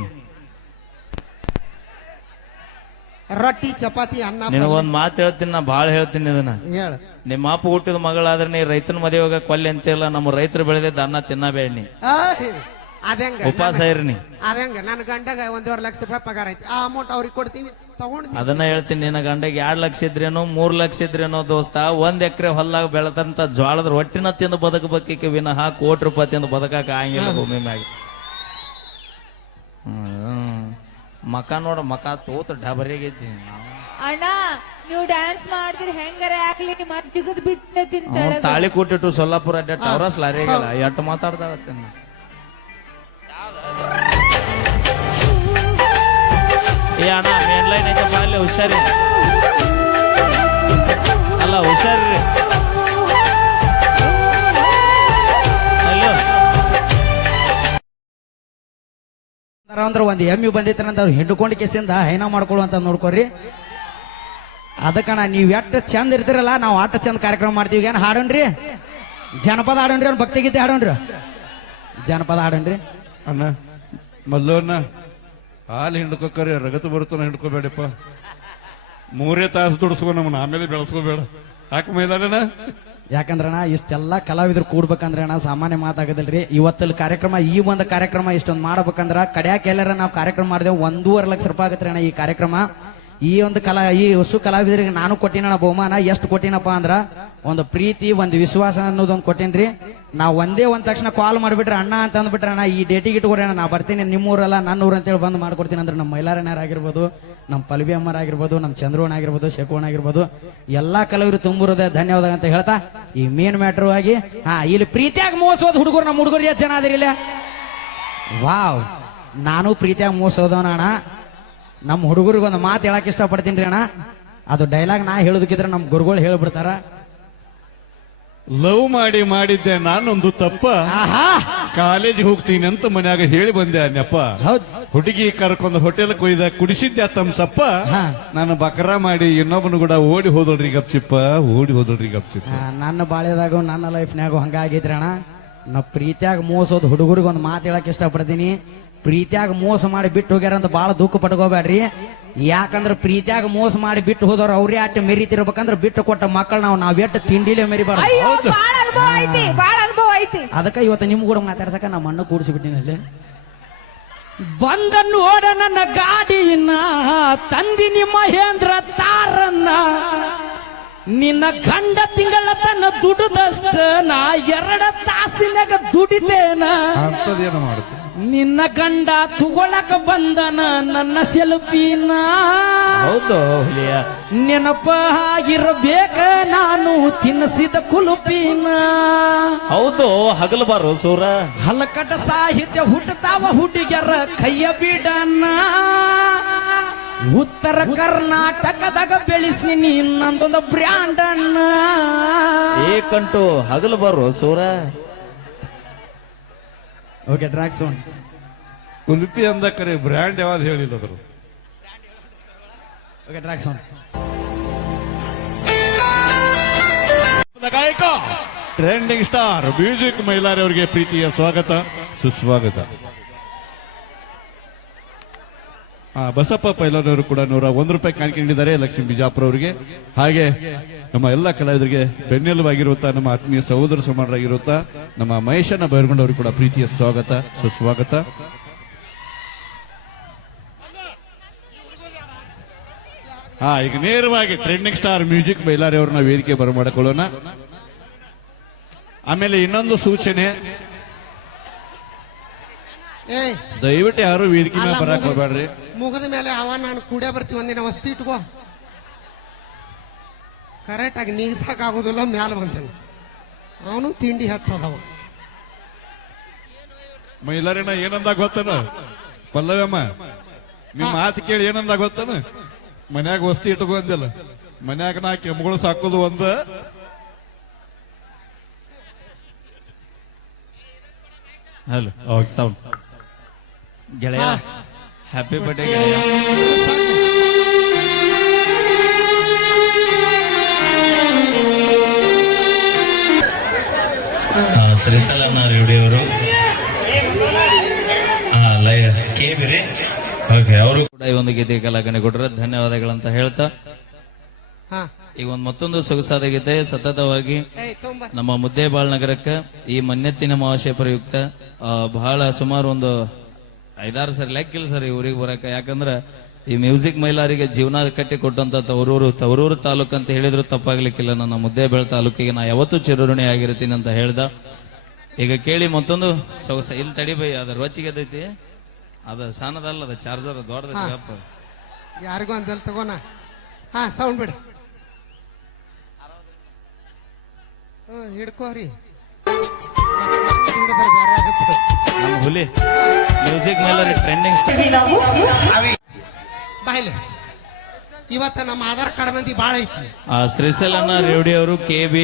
ರೊಟ್ಟಿ ಚಪಾತಿ ಅನ್ನ ನಿನಗೊಂದ್ ಮಾತು ಹೇಳ್ತೀನಿ ನಾ ಬಾಳ ಹೇಳ್ತೀನಿ ಇದನ್ನ ಹೇಳ ನಿಮ್ಮ ಅಪ್ಪ ಹುಟ್ಟಿದ ಮಗಳಾದ್ರೆ ನೀ ರೈತನ ಮದುವೆಗ ಕೊಲ್ಲಿ ಅಂತಿಲ್ಲ ನಮ್ಮ ರೈತರು ಬೆಳೆದಿದ್ದ ಅನ್ನ ತಿನ್ನಬೇಡಿ ಅದಂಗ ಉಪವಾಸ ಇರ್ನಿ ಅದಂಗ ನನ್ನ ಗಂಡಗ 1.5 ಲಕ್ಷ ರೂಪಾಯಿ ಪಗಾರ ಐತಿ ಆ ಅಮೌಂಟ್ ಅವ್ರಿಗೆ ಕೊಡ್ತೀನಿ ತಗೊಂಡ್ ಅದನ್ನ ಹೇಳ್ತೀನಿ ನಿನ್ನ ಗಂಡಗೆ 2 ಲಕ್ಷ ಇದ್ರೇನೋ 3 ಲಕ್ಷ ಇದ್ರೇನೋ ದೋಸ್ತ 1 ಎಕರೆ ಹೊಲ್ದಾಗ ಬೆಳೆದಂತ ಜ್ವಾಳದ ರೊಟ್ಟಿನ ತಿಂದು ಬದುಕಬೇಕಿಕ್ಕೆ ವಿನಃ ₹1 ಕೋಟಿ ತಿಂದು ಬದುಕಾಕ ಆಗಿಲ್ಲ ಭೂಮಿ ಮ್ಯಾಗ ಮಕ ನೋಡ ಮಕ ತೋತ ಡಬರಿಗೈತಿ ಅಣ್ಣ ನೀವು ಡ್ಯಾನ್ಸ್ ಮಾಡ್ತೀರಿ ಹೆಂಗಾರ ಆಗ್ಲಿ ಮತ್ ಜಿಗದ್ ಬಿತ್ತೈತಿ ತಾಳಿ ಕೊಟ್ಟಿಟ್ಟು ಸೊಲ್ಲಾಪುರ ಅಡ್ಡ ಟವರಸ್ ಲಾರಿಗಳ ಎಟ್ಟು ಮಾತಾಡ್ತಾಳತ್ತೇನ ಏ ಅಣ್ಣ ಮೇನ್ ಲೈನ್ ಐತಪ್ಪ ಅಲ್ಲಿ ಹುಷಾರಿ ಅಲ್ಲ ಹುಷಾರ್ರಿ ಅಲ್ಲೋ ಅಂದ್ರೆ ಒಂದ್ ಎಮ್ಮಿ ಬಂದಿತ್ತಂತ ಅವ್ರು ಹಿಡ್ಕೊಂಡು ಕೇಸಿಂದ ಹೈನ ಮಾಡ್ಕೊಳ್ಳುವಂತ ನೋಡ್ಕೊರಿ ಅದಕ್ಕಣ ನೀವ್ ಎಷ್ಟು ಚಂದ ಇರ್ತಿರಲ್ಲ ನಾವು ಆಟ ಚಂದ ಕಾರ್ಯಕ್ರಮ ಮಾಡ್ತೀವಿ ಏನ್ ಹಾಡೋಣ್ರಿ ಜನಪದ ಹಾಡೋಣ್ರಿ ಅವ್ನ ಭಕ್ತಿ ಗೀತೆ ಹಾಡೋಣ್ರಿ ಜನಪದ ಹಾಡೋಣ್ರಿ ಅಣ್ಣ ಮಲ್ಲೋನ್ನ ಹಾಲು ಹಿಂಡ್ಕೋಕರಿ ರಗತು ಬರುತ್ತಾನ ಹಿಂಡ್ಕೋಬೇಡಪ್ಪ 3 ತಾಸು ದುಡಿಸ್ಕೊ ನಮ್ಮನ್ನ ಆಮೇಲೆ ಬೆಳೆಸ್ಕೋಬೇಡ ಹಾಕ ಮೈಲಾರಣ ಯಾಕಂದ್ರಣ್ಣ ಇಷ್ಟೆಲ್ಲ ಕಲಾವಿದ್ರು ಕೂಡ್ಬೇಕಂದ್ರೆ ಅಣ್ಣ ಸಾಮಾನ್ಯ ಮಾತಾಗೋದಿಲ್ರಿ ಇವತ್ತಲ್ಲಿ ಕಾರ್ಯಕ್ರಮ ಈ ಒಂದು ಕಾರ್ಯಕ್ರಮ ಇಷ್ಟೊಂದು ಮಾಡ್ಬೇಕಂದ್ರ ಕಡ್ಯಾಕ ಎಲ್ಲಾರ ನಾವು ಕಾರ್ಯಕ್ರಮ ಮಾಡಿದೆವು ₹1.5 ಲಕ್ಷ ಆಗತ್ರಿ ಅಣ್ಣ ಈ ಕಾರ್ಯಕ್ರಮ ಈ ಒಂದು ಈ ಹೊಸ ಕಲಾವಿದರಿಗೆ ನಾನು ಕೊಟ್ಟಿನ ಬಹುಮಾನ ಎಷ್ಟು ಕೊಟ್ಟಿನಪ್ಪ ಅಂದ್ರ ಒಂದು ಪ್ರೀತಿ ಒಂದು ವಿಶ್ವಾಸ ಅನ್ನೋದೊಂದು ಕೊಟ್ಟೇನ್ರಿ ನಾವು ಒಂದೇ ಒಂದ್ ತಕ್ಷಣ ಕಾಲ್ ಮಾಡ್ಬಿಟ್ರೆ ಅಣ್ಣ ಅಂತ ಅಂದ್ಬಿಟ್ರೆ ಅಣ್ಣ ಈ ಡೇಟಿಗೆ ಇಟ್ಕೊಡಿ ಅಣ್ಣ ನಾ ಬರ್ತೀನಿ ನಿಮ್ಮೂರಲ್ಲ ನನ್ನ ಊರು ಅಂತೇಳಿ ಬಂದು ಮಾಡ್ಕೊಡ್ತೀನಿ ಅಂದ್ರೆ ನಮ್ಮ ಮೈಲಾರಣ್ಯರಾಗಿರ್ಬೋದು ನಮ್ಮ ಪಲ್ವಿ ಅಮ್ಮರಾಗಿರ್ಬೋದು ನಮ್ಮ ಚಂದ್ರವಣ ಆಗಿರ್ಬೋದು ಶಕುವಣ ಆಗಿರ್ಬೋದು ಎಲ್ಲಾ ಕಲಾವಿದರು ತುಂಬಿರೋದೇ ಧನ್ಯವಾದ ಅಂತ ಹೇಳ್ತಾ ಈ ಮೇನ್ ಮ್ಯಾಟ್ರು ಆಗಿ ಇಲ್ಲಿ ಪ್ರೀತಿಯಾಗಿ ಮೋಸೋದು ಹುಡುಗರು ನಮ್ಮ ಹುಡುಗರು ಎಷ್ಟು ಜನ ಅದಿರಿಲ್ಲ ವಾವ್ ನಾನು ಪ್ರೀತಿಯಾಗಿ ಮೋಸೋದವನ ಅಣ್ಣ ನಮ್ಮ ಹುಡುಗರಿಗೆ ಒಂದು ಮಾತು ಹೇಳಕ್ ಇಷ್ಟಪಡ್ತೀನಿ ಅಣ್ಣ ಅದು ಡೈಲಾಗ್ ನಾ ಹೇಳೋದಕ್ಕಿದ್ರೆ ನಮ್ಮ ಗುರುಗಳು ಹೇಳ್ಬಿಡ್ತಾರ ಲವ್ ಮಾಡಿದ್ದೆ ನಾನೊಂದು ತಪ್ಪ ಕಾಲೇಜಿಗೆ ಹೋಗ್ತೀನಿ ಅಂತ ಮನ್ಯಾಗ ಹೇಳಿ ಬಂದೆ ನೆಪ್ಪ ಹೌದ್ ಹುಡುಗಿ ಕರ್ಕೊಂಡು ಹೋಟೆಲ್ ಕೊಯ್ದ ಕುಡಿಸಿದ್ದೆ ತಮ್ಸಪ್ಪ ನಾನು ಬಕರ ಮಾಡಿ ಇನ್ನೊಬ್ಬನು ಕೂಡ ಓಡಿ ಹೋದಳ್ರಿ ಗಪ್ಚಿಪ್ಪ ನನ್ನ ಬಾಳ್ಯದಾಗ ನನ್ನ ಲೈಫ್ನಾಗ ಹಂಗಾಗಿದ್ರಿ ಅಣ್ಣ ನಾ ಪ್ರೀತಿಯಾಗ ಮೋಸೋದು ಹುಡುಗರಿಗೆ ಒಂದು ಮಾತು ಹೇಳಕ್ ಇಷ್ಟಪಡ್ತೀನಿ ಪ್ರೀತಿಯಾಗ ಮೋಸ ಮಾಡಿ ಬಿಟ್ಟು ಹೋಗ್ಯಾರ ಅಂತ ಬಾಳ ದುಃಖ ಪಟ್ಕೋಬೇಡ್ರಿ ಯಾಕಂದ್ರ ಪ್ರೀತಿಯಾಗ ಮೋಸ ಮಾಡಿ ಬಿಟ್ಟು ಹೋದವ್ರು ಅವ್ರೇ ಅಟ್ಟು ಮೆರಿತಿರ್ಬೇಕಂದ್ರ ಬಿಟ್ಟು ಕೊಟ್ಟ ಮಕ್ಕಳು ನಾವ್ ಎಷ್ಟು ತಿಂಡಿಲೇ ಮೆರಿಬಾರ್ದು ಅದಕ್ಕ ಇವತ್ತು ನಿಮ್ ಕೂಡ ಮಾತಾಡ್ಸಕ ನಮ್ಮ ಮಣ್ಣು ಕೂಡಿಸಿಬಿಟ್ಟಿನಲ್ಲಿ ಬಂದ ನೋಡ ನನ್ನ ಗಾಡಿನ ತಂದಿನಿ ಮಹೇಂದ್ರ ತಾರನ್ನ ನಿನ್ನ ಗಂಡ ತಿಂಗಳ ತನ್ನ ದುಡಿದಷ್ಟ ನಾ 2 ತಾಸಿನಾಗ ದುಡಿತೇನ ಅಂತದೇನು ಮಾಡುತ್ತೆ ನಿನ್ನ ಗಂಡ ತಗೊಳಕ ಬಂದನ ನನ್ನ ಸೆಲ್ಫಿನ ಹೌದು ನೆನಪ ಆಗಿರಬೇಕ ನಾನು ತಿನ್ನಿಸಿದ ಕುಲುಪಿನ ಹೌದು ಹಗಲಬಾರು ಸೂರ ಹಲಕಟ ಸಾಹಿತ್ಯ ಹುಟ್ಟತಾವ ಹುಡುಗ್ಯರ ಕೈಯ ಬಿಡನ ಉತ್ತರ ಕರ್ನಾಟಕದಾಗ ಬೆಳೆಸಿನಿ ನಂದೊಂದು ಬ್ರ್ಯಾಂಡ್ ಅನ್ನ ಏಕಂಟು ಹಗಲಬಾರು ಸೂರ ಓಕೆ ಟ್ರ್ಯಾಕ್ ಸೌಂಡ್ ಕುಲ್ಪಿ ಅಂದ ಕರೆ ಬ್ರ್ಯಾಂಡ್ ಯಾವ್ದು ಹೇಳಿಲ್ಲ ಅದ್ರು ಓಕೆ ಟ್ರ್ಯಾಕ್ ಸೌಂಡ್ ಗಾಯಕ ಟ್ರೆಂಡಿಂಗ್ ಸ್ಟಾರ್ ಮ್ಯೂಸಿಕ್ ಮೈಲಾರಿ ಅವರಿಗೆ ಪ್ರೀತಿಯ ಸ್ವಾಗತ ಸುಸ್ವಾಗತ ಬಸಪ್ಪ ಪೈಲನವರು ಕೂಡ ₹101 ಕಾಣಿಕೆ ನೀಡಿದ್ದಾರೆ ಲಕ್ಷ್ಮೀ ಬಿಜಾಪುರ ಅವರಿಗೆ ಹಾಗೆ ನಮ್ಮ ಎಲ್ಲ ಕಲಾವಿದರಿಗೆ ಬೆನ್ನೆಲುಬಾಗಿರುವಂತಹ ನಮ್ಮ ಆತ್ಮೀಯ ಸಹೋದರ ಸಮಾನರಾಗಿರುವಂತಹ ನಮ್ಮ ಮಹೇಶನ ಬೈರ್ಗೊಂಡವರು ಕೂಡ ಪ್ರೀತಿಯ ಸ್ವಾಗತ ಸುಸ್ವಾಗತ ಈಗ ನೇರವಾಗಿ ಟ್ರೆಂಡಿಂಗ್ ಸ್ಟಾರ್ ಮ್ಯೂಸಿಕ್ ಬೈಲಾರಿ ಅವ್ರನ್ನ ವೇದಿಕೆ ಬರಮಾಡಿಕೊಳ್ಳೋಣ ಆಮೇಲೆ ಇನ್ನೊಂದು ಸೂಚನೆ ದಯವಿಟ್ಟು ಯಾರು ವೇದಿಕೆ ಮೇಲೆ ಬರಕ್ ಹೋಗ್ಬೇಡ್ರಿ ಮುಗದ ಮೇಲೆ ನಾನು ಕೂಡ ಬರ್ತೀವಿ ಒಂದಿನ ವಸ್ತಿ ಇಟ್ಕೋ ಕರೆಕ್ಟ್ ಆಗಿ ನೀಗ್ಸಕ್ ಆಗುದಿಲ್ಲ ಮ್ಯಾಲ ಬಂತಾನೆ ಅವನು ತಿಂಡಿ ಹಚ್ಚದವ ಮೈಲಾರಿನ ಏನಂದ ಗೊತ್ತನ ಪಲ್ಲವಮ್ಮ ನಿಮ್ ಮಾತು ಕೇಳಿ ಏನಂದ ಗೊತ್ತನ ಮನ್ಯಾಗ ವಸ್ತಿ ಇಟ್ಕೊಂದಿಲ್ಲ ಮನ್ಯಾಗ ನಾ ಕೆಮ್ಮಗಳು ಸಾಕೋದು ಒಂದ ಹಲೋ ಸೌಂಡ್ ಗೆಳೆಯ ಹ್ಯಾಪಿ ಬರ್ಡೇ ಗೆಳೆಯ ಶ್ರೀಸಲಮ್ಮ ರೇವಡಿಯವರು ಕೇಬಿರಿ ಓಕೆ ಅವರು ಕೂಡ ಈ ಒಂದು ಗೀತೆ ಕಲಾಕಣೆ ಕೊಟ್ಟರೆ ಧನ್ಯವಾದಗಳಂತ ಹೇಳ್ತಾ ಹಾ ಈಗ ಒಂದು ಮತ್ತೊಂದು ಸೊಗಸಾದ ಗೀತೆ ಸತತವಾಗಿ ತುಂಬ ನಮ್ಮ ಮುದ್ದೇಬಾಳ್ ನಗರಕ್ಕೆ ಈ ಮನ್ನೆತ್ತಿನ ಅಮಾವಾಸ್ಯೆ ಪ್ರಯುಕ್ತ ಬಹಳ ಸುಮಾರು ಒಂದು 5-6 ಸರಿ ಲೆಕ್ಕಿಲ್ಲ ಸರ್ ಈ ಊರಿಗೆ ಬರಕ ಯಾಕಂದ್ರೆ ಈ ಮ್ಯೂಸಿಕ್ ಮೈಲಾರಿಗೆ ಜೀವನ ಕಟ್ಟಿ ಕೊಟ್ಟಂತ ತವರೂರು ತಾಲೂಕು ಅಂತ ಹೇಳಿದ್ರು ತಪ್ಪಾಗ್ಲಿಕ್ಕಿಲ್ಲ. ನನ್ನ ಮುದ್ದೇಬೇಳ್ ತಾಲೂಕಿಗೆ ನಾ ಯಾವತ್ತೂ ಚಿರಋಣಿ ಆಗಿರ್ತೀನಿ ಅಂತ ಹೇಳ್ದ. ಈಗ ಕೇಳಿ ಮತ್ತೊಂದು ಸೊಗಸ ಇಲ್ಲಿ ತಡಿ ಬೈ ಅದ ರೋಚಿಗೆ ಎದ್ದೈತಿ ಅದ ಸಾನದಲ್ಲ ಅದ ಚಾರ್ಜರ್ ದೊಡ್ಡದೈತಿ ಯಾರಿಗೂ ಅಂಜಲ್ ತಗೋಣ. ಹಾ ಸೌಂಡ್ ಬಿಡಿ ಹಿಡ್ಕೋರಿ ಬೇರೆ ಆಗುತ್ತೆ. ನಮ್ಮ ಹುಲಿ ಮ್ಯೂಸಿಕ್ ಮೈಲಾರಿ ಟ್ರೆಂಡಿಂಗ್ ಬಾಯ್ಲೆ ಇವತ್ತ ನಮ್ಮ ಆಧಾರ್ ಕಾರ್ಡ್ ಮಂದಿ ಬಾಳ ಐತಿ. ಶ್ರೀಶೈಲಣ್ಣ ರೇವಡಿ ಅವರು KB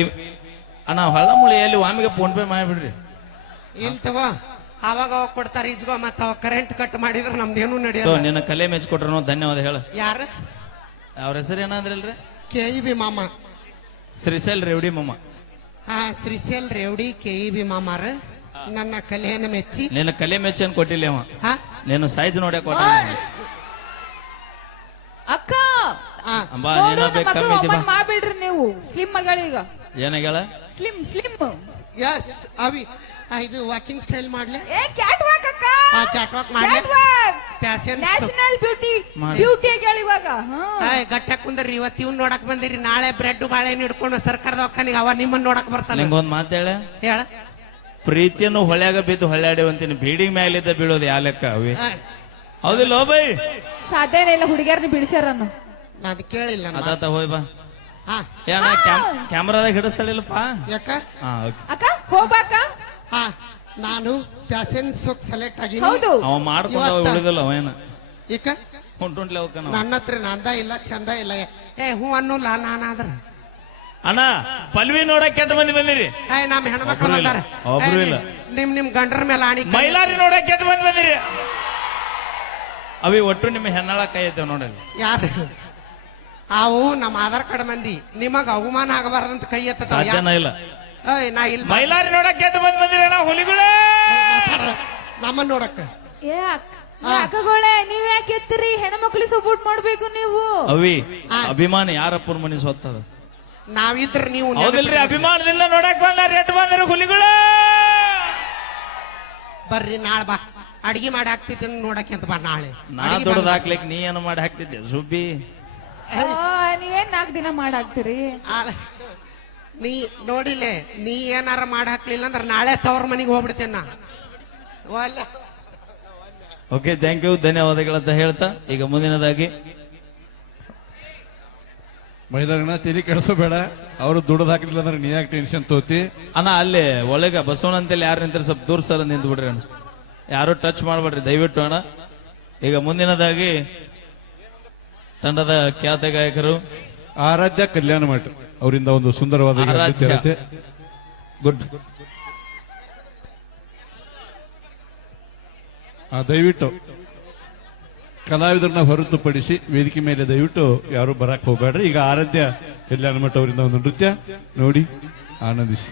ಅಣ್ಣ ಹೊಳ್ಳಮುಳಿಯಲ್ಲಿ ವಾಮಿಗೆ ಫೋನ್ ಪೇ ಮಾಡಿಬಿಡ್ರಿ. ಇಲ್ಲಿ ತಗೋ ಅವಾಗ ಅವಾಗ ಕೊಡ್ತಾರ ಇಸ್ಗೋ ಮತ್ತ ಅವಾಗ ಕರೆಂಟ್ ಕಟ್ ಮಾಡಿದ್ರೆ ನಮ್ದೇನು ನಡೆಯಲ್ಲ. ನಿನ್ನ ಕಲೆ ಮೆಚ್ಕೊಟ್ರು ಧನ್ಯವಾದ ಹೇಳ. ಯಾರ ಅವ್ರ ಹೆಸರು ಏನಂದ್ರಲ್ರಿ? KEB ಮಾಮ. ಶ್ರೀಶೈಲ್ ರೇವಡಿ ಮಾಮ. ಹಾ ಶ್ರೀಶೈಲ್ ರೇವಡಿ KEB ಮಾಮಾರ ನನ್ನ ಕಲೆಯನ್ನು ಮೆಚ್ಚಿ ನಿನ್ನ ಕಲೆ ಮೆಚ್ಚನ್ ಕೊಟ್ಟಿಲ್ಲ ಅವ. ಹಾ ನಿನ್ನ ಸೈಜ್ ನೋಡ್ಯಾಕ ಕೊಟ್ಟ. ಅಕ್ಕ ಹಾ ಅಂಬಾ ನೀನ ಬೇಕು ಕಮ್ಮಿ ಐತಿ ಬಾ. ಮಾಡ್ಬಿಡ್ರಿ ನೀವು ಸ್ಲಿಮ್ ಮಗಳೀಗ ಏನಾಗ್ಯಾಳ? ಸ್ಲಿಮ್ ಸ್ಲಿಮ್ ಯಸ್ ಅವಿ ಇದು ವಾಕಿಂಗ್ ಸ್ಟೈಲ್ ಮಾಡ್ಲೆ ಏ ಕ್ಯಾಟ್ ವಾಕ್ ಅಕ್ಕ ಹಾ ಕ್ಯಾಟ್ ವಾಕ್ ಮಾಡ್ಲೆ cat walk fashion national beauty ಹೇಳಿ ಇವಾಗ ಗಟ್ಟ ಕುಂದ್ರಿ ಇವತ್ತು ಇವ್ನ ನೋಡಕ್ ಬಂದಿರಿ ನಾಳೆ ಬ್ರೆಡ್ ಬಾಳೆಹಣ್ಣು ಹಿಡ್ಕೊಂಡು ಸರ್ಕಾರದ ಒಕ್ಕನಿಗೆ ಅವ ನಿಮ್ಮನ್ನ ನೋಡಕ್ ಬರ್ತಾನೆ. ನಿಂಗೊಂದ್ ಮಾತು ಹೇಳ. ಹೇಳ ಪ್ರೀತಿಯನ್ನು ಹೊಳ್ಯಾಗ ಬಿದ್ದು ಹೊಳ್ಯಾಡಿವಂತೀನಿ ಬೀಡಿಂಗ್ ಮ್ಯಾಲಿದ್ದ ಬೀಳೋದು ಯಾ ಲೆಕ್ಕ ಅವಿ ಹೌದಿಲ್ಲ ಬೈ? ಸಾಧ್ಯನೇ ಇಲ್ಲ ಹುಡುಗಿಯರ್ನ ಬಿಡಿಸ್ಯಾರ ನಾನು ಕೇಳಿಲ್ಲ ನಾನು. ಅದಾತ ಹೋಯ್ ಬಾ. ಹಾ ಏನ ಕ್ಯಾಮ್ರಾದಾಗ ಹಿಡಿಸ್ತಾಳಿಲ್ಲಪ್ಪ. ಯಾಕ ಹಾ ಓಕೆ. ಅಕ್ಕ ಹೋಗ್ಬಾಕ ಹಾ ನಾನು ಫ್ಯಾಷನ್ ಸೋಕ್ ಸೆಲೆಕ್ಟ್ ಆಗಿನಿ. ಹೌದು ಅವ ಮಾಡ್ಕೊಂಡ ಉಳಿದಿಲ್ಲ ಅವೇನ ಈಗ ಹೊಂಟುಂಟ್ಲೆ ಅವಕ್ಕ ನನ್ನ ಹತ್ರ ನಂದ ಇಲ್ಲ ಚಂದ ಇಲ್ಲ ಏ ಹೂ ಅನ್ನೋಲ್ಲ ನಾನಾದ್ರ ಅಣ್ಣ ಪಲ್ವಿ ನೋಡಕ್ ಕೆಟ್ಟ ಮಂದಿ ಬಂದಿರಿ. ನಮ್ಮ ಹೆಣ್ಮಕ್ಳು ಒಬ್ರು ಇಲ್ಲ. ಬಂದಾರ. ಒಬ್ರು ಇಲ್ಲ. ನಿಮ್ ಗಂಡರ ಮೇಲೆ ಆಣಿ ಮೈಲಾರಿ ನೋಡಕ್ ಕೆಟ್ಟ ಮಂದಿ ಬಂದಿರಿ. ಅವಿ ಒಟ್ಟು ನಿಮ್ಮ ಹೆಣ್ಣಾಳ ಕೈ ಐತೇವ್ ನೋಡಲ್ಲಿ. ಯಾರು ಅವು ನಮ್ಮ ಆಧಾರ್ ಕಾರ್ಡ್ ಮಂದಿ ನಿಮಗ ಅವಮಾನ ಆಗಬಾರ್ದಂತ ಕೈ ಎತ್ತ ಸಾಧ್ಯನ ಇಲ್ಲ. ನಾ ಇಲ್ಲಿ ಮೈಲಾರಿ ನೋಡಕ್ ಕೆಟ್ಟ ಮಂದಿ ಬಂದಿರಿ ಅಣ್ಣ ಹುಲಿಗಳೇ. ನಮ್ಮನ್ನ ನೋಡಕ್ಕ ಏ ಅಕ್ಕಗಳೇ ನೀವ್ ಯಾಕೆ ಎತ್ತಿರಿ ಹೆಣ್ಮಕ್ಳಿಗೆ ಸಪೋರ್ಟ್ ಮಾಡ್ಬೇಕು ನೀವು. ಅವಿ ಅಭಿಮಾನ ಯಾರಪ್ಪನ ಮನಿ ಸ್ವತ್ತದ ನಾವಿದ್ರ ನೀವು ಹೌದಿಲ್ರಿ? ಅಭಿಮಾನದಿಂದ ನೋಡಕ್ ಬಂದಾರ ಎಟ್ಟು ಬಂದಿರಿ ಹುಲಿಗಳೇ. ಬರ್ರಿ ನಾಳೆ ಬಾ ಅಡಿಗೆ ಮಾಡಿ ಹಾಕ್ತಿದ್ದೀನಿ ನೋಡಕ್ಕೆ ಅಂತ ಬಾ ನಾಳೆ. ನಾ ದೊಡ್ಡದ ಹಾಕ್ಲಿಕ್ ನೀ ಏನು ಮಾಡಿ ಹಾಕ್ತಿದ್ದೆ ಸುಬ್ಬಿ? ನೀವೇನ್ 4 ದಿನ ಮಾಡಾಕ್ತಿರಿ. ನೀ ನೋಡಿಲೆ ನೀ ಏನಾರ ಮಾಡಿ ಹಾಕ್ಲಿಲ್ಲ ಅಂದ್ರೆ ನಾಳೆ ತವ್ರ ಮನೆಗೆ ಹೋಗ್ಬಿಡ್ತೇನೆ ನಾ. ಓಕೆ ಥ್ಯಾಂಕ್ ಯು ಧನ್ಯವಾದಗಳಂತ ಹೇಳ್ತಾ ಈಗ ಮುಂದಿನದಾಗಿ ಮೈಲಾರಿನ ತಿಳಿ ಕೆಡಿಸೋಬೇಡ. ಅವರು ದುಡ್ದು ಹಾಕಲಿಲ್ಲ ಅಂದ್ರೆ ನೀ ಯಾಕೆ ಟೆನ್ಷನ್ ತೋತಿ? ಅಣ್ಣ ಅಲ್ಲಿ ಒಳಗ ಬಸವಣ್ಣ ಅಂತೇಳಿ ಯಾರು ನಿಂತಾರೆ ಸ್ವಲ್ಪ ದೂರ ಸರ ನಿಂತು ಬಿಡ್ರಿ ಅಣ್ಣ. ಯಾರು ಟಚ್ ಮಾಡ್ಬೇಡ್ರಿ ದಯವಿಟ್ಟು ಅಣ್ಣ. ಈಗ ಮುಂದಿನದಾಗಿ ತಂಡದ ಖ್ಯಾತ ಗಾಯಕರು ಆರಾಧ್ಯ ಕಲ್ಯಾಣ ಮಠ ಅವರಿಂದ ಒಂದು ಸುಂದರವಾದ ಆರಾಧ್ಯ. ಇರುತ್ತೆ. ಗುಡ್. ದಯವಿಟ್ಟು ಕಲಾವಿದರನ್ನ ಹೊರತುಪಡಿಸಿ ವೇದಿಕೆ ಮೇಲೆ ದಯವಿಟ್ಟು ಯಾರು ಬರಕ್ ಹೋಗ್ಬೇಡ್ರಿ. ಈಗ ಆರಾಧ್ಯ ಕಲ್ಯಾಣ ಮಠ ಅವರಿಂದ ಒಂದು ನೃತ್ಯ ನೋಡಿ ಆನಂದಿಸಿ.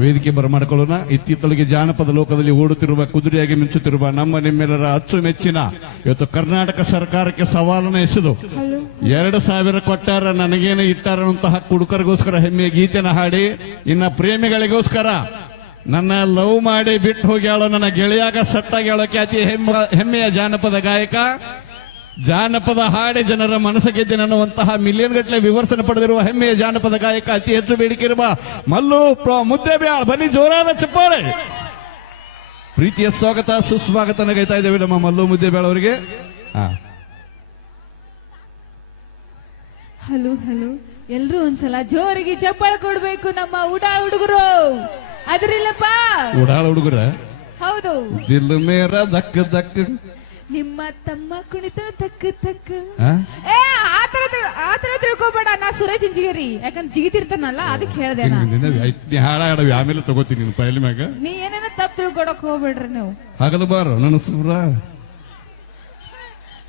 ವೇದಿಕೆ ಬರಮಾಡಿಕೊಳ್ಳೋಣ. ಇತ್ತೀಚೆಗೆ ಜಾನಪದ ಲೋಕದಲ್ಲಿ ಓಡುತ್ತಿರುವ ಕುದುರೆಯಾಗಿ ಮಿಂಚುತ್ತಿರುವ ನಮ್ಮ ನಿಮ್ಮೆಲ್ಲರ ಅಚ್ಚುಮೆಚ್ಚಿನ ಇವತ್ತು ಕರ್ನಾಟಕ ಸರ್ಕಾರಕ್ಕೆ ಸವಾಲನ್ನು ಎಸೆದು 2000 ಕೊಟ್ಟಾರ ನನಗೇನು ಇಟ್ಟಾರಂತಹ ಕುಡುಕರಿಗೋಸ್ಕರ ಹೆಮ್ಮೆಯ ಗೀತೆನ ಹಾಡಿ ಇನ್ನ ಪ್ರೇಮಿಗಳಿಗೋಸ್ಕರ ನನ್ನ ಲವ್ ಮಾಡಿ ಬಿಟ್ಟು ಹೋಗ್ಯಾಳೋ ನನ್ನ ಗೆಳೆಯಾಗ ಸಟ್ಟಾಗ್ಯಾಳೋ ಖ್ಯಾತಿ ಹೆಮ್ಮೆಯ ಜಾನಪದ ಗಾಯಕ ಜಾನಪದ ಹಾಡಿ ಜನರ ಮನಸ್ಸು ಗೆದ್ದೆ ಅನ್ನುವಂತಹ ಮಿಲಿಯನ್ ಗಟ್ಟಲೆ ವಿವರ್ಸನೆ ಪಡೆದಿರುವ ಹೆಮ್ಮೆಯ ಜಾನಪದ ಗಾಯಕ, ಅತಿ ಹೆಚ್ಚು ಬೇಡಿಕೆ ಇರುವ ಮಲ್ಲು ಮುದ್ದೇಬ್ಯಾಳ್. ಬನ್ನಿ ಜೋರಾದ ಚಪ್ಪಾಳೆ. ಪ್ರೀತಿಯ ಸ್ವಾಗತ ಸುಸ್ವಾಗತ ನಗೈತಾ ಇದ್ದೇವೆ ನಮ್ಮ ಮಲ್ಲು ಮುದ್ದೇಬ್ಯಾಳ್ ಅವರಿಗೆ. ಹಲೋ ಹಲೋ, ಎಲ್ರು ಒಂದ್ಸಲ ಜೋರಿಗೆ ಚಪ್ಪಾಳೆ ಕೊಡ್ಬೇಕು ನಮ್ಮ ಉಡಾ ಹುಡುಗರು. ಅದ್ರಿಲ್ಲಪ್ಪ ಉಡಾಳ ಹುಡುಗರ ಹೌದು, ದಿಲ್ ಮೇರ ದಕ್ ದಕ್. ನಿಮ್ಮ ತಮ್ಮ ಕುಣಿತ ತಕ್ಕ ತಕ್ಕ. ಆ? ಏ ಆತರ ತಿಳ್ಕೊಬೇಡ, ನಾ ಸುರೇಶ್ ಇಂಜಿಗೇರಿ, ಯಾಕಂದ್ರೆ ಜಿಗಿತಿರ್ತಾನಲ್ಲ ಅದಕ್ಕೆ ಹೇಳ್ದೆ ನಾ. ನೀ ಹಾಡಾಡವಿ ಆಮೇಲೆ ತಗೋತೀನಿ ನೀನು ಪೈಲಿ ಮ್ಯಾಗ. ನೀ ಏನೇನ ತಪ್ಪು ತಿಳ್ಕೊಡಕ್ ಹೋಗ್ಬೇಡ್ರಿ ನೀವು. ಹಾಗಲ್ಲ ಬಾರ ನನ್ನ ಸೂರ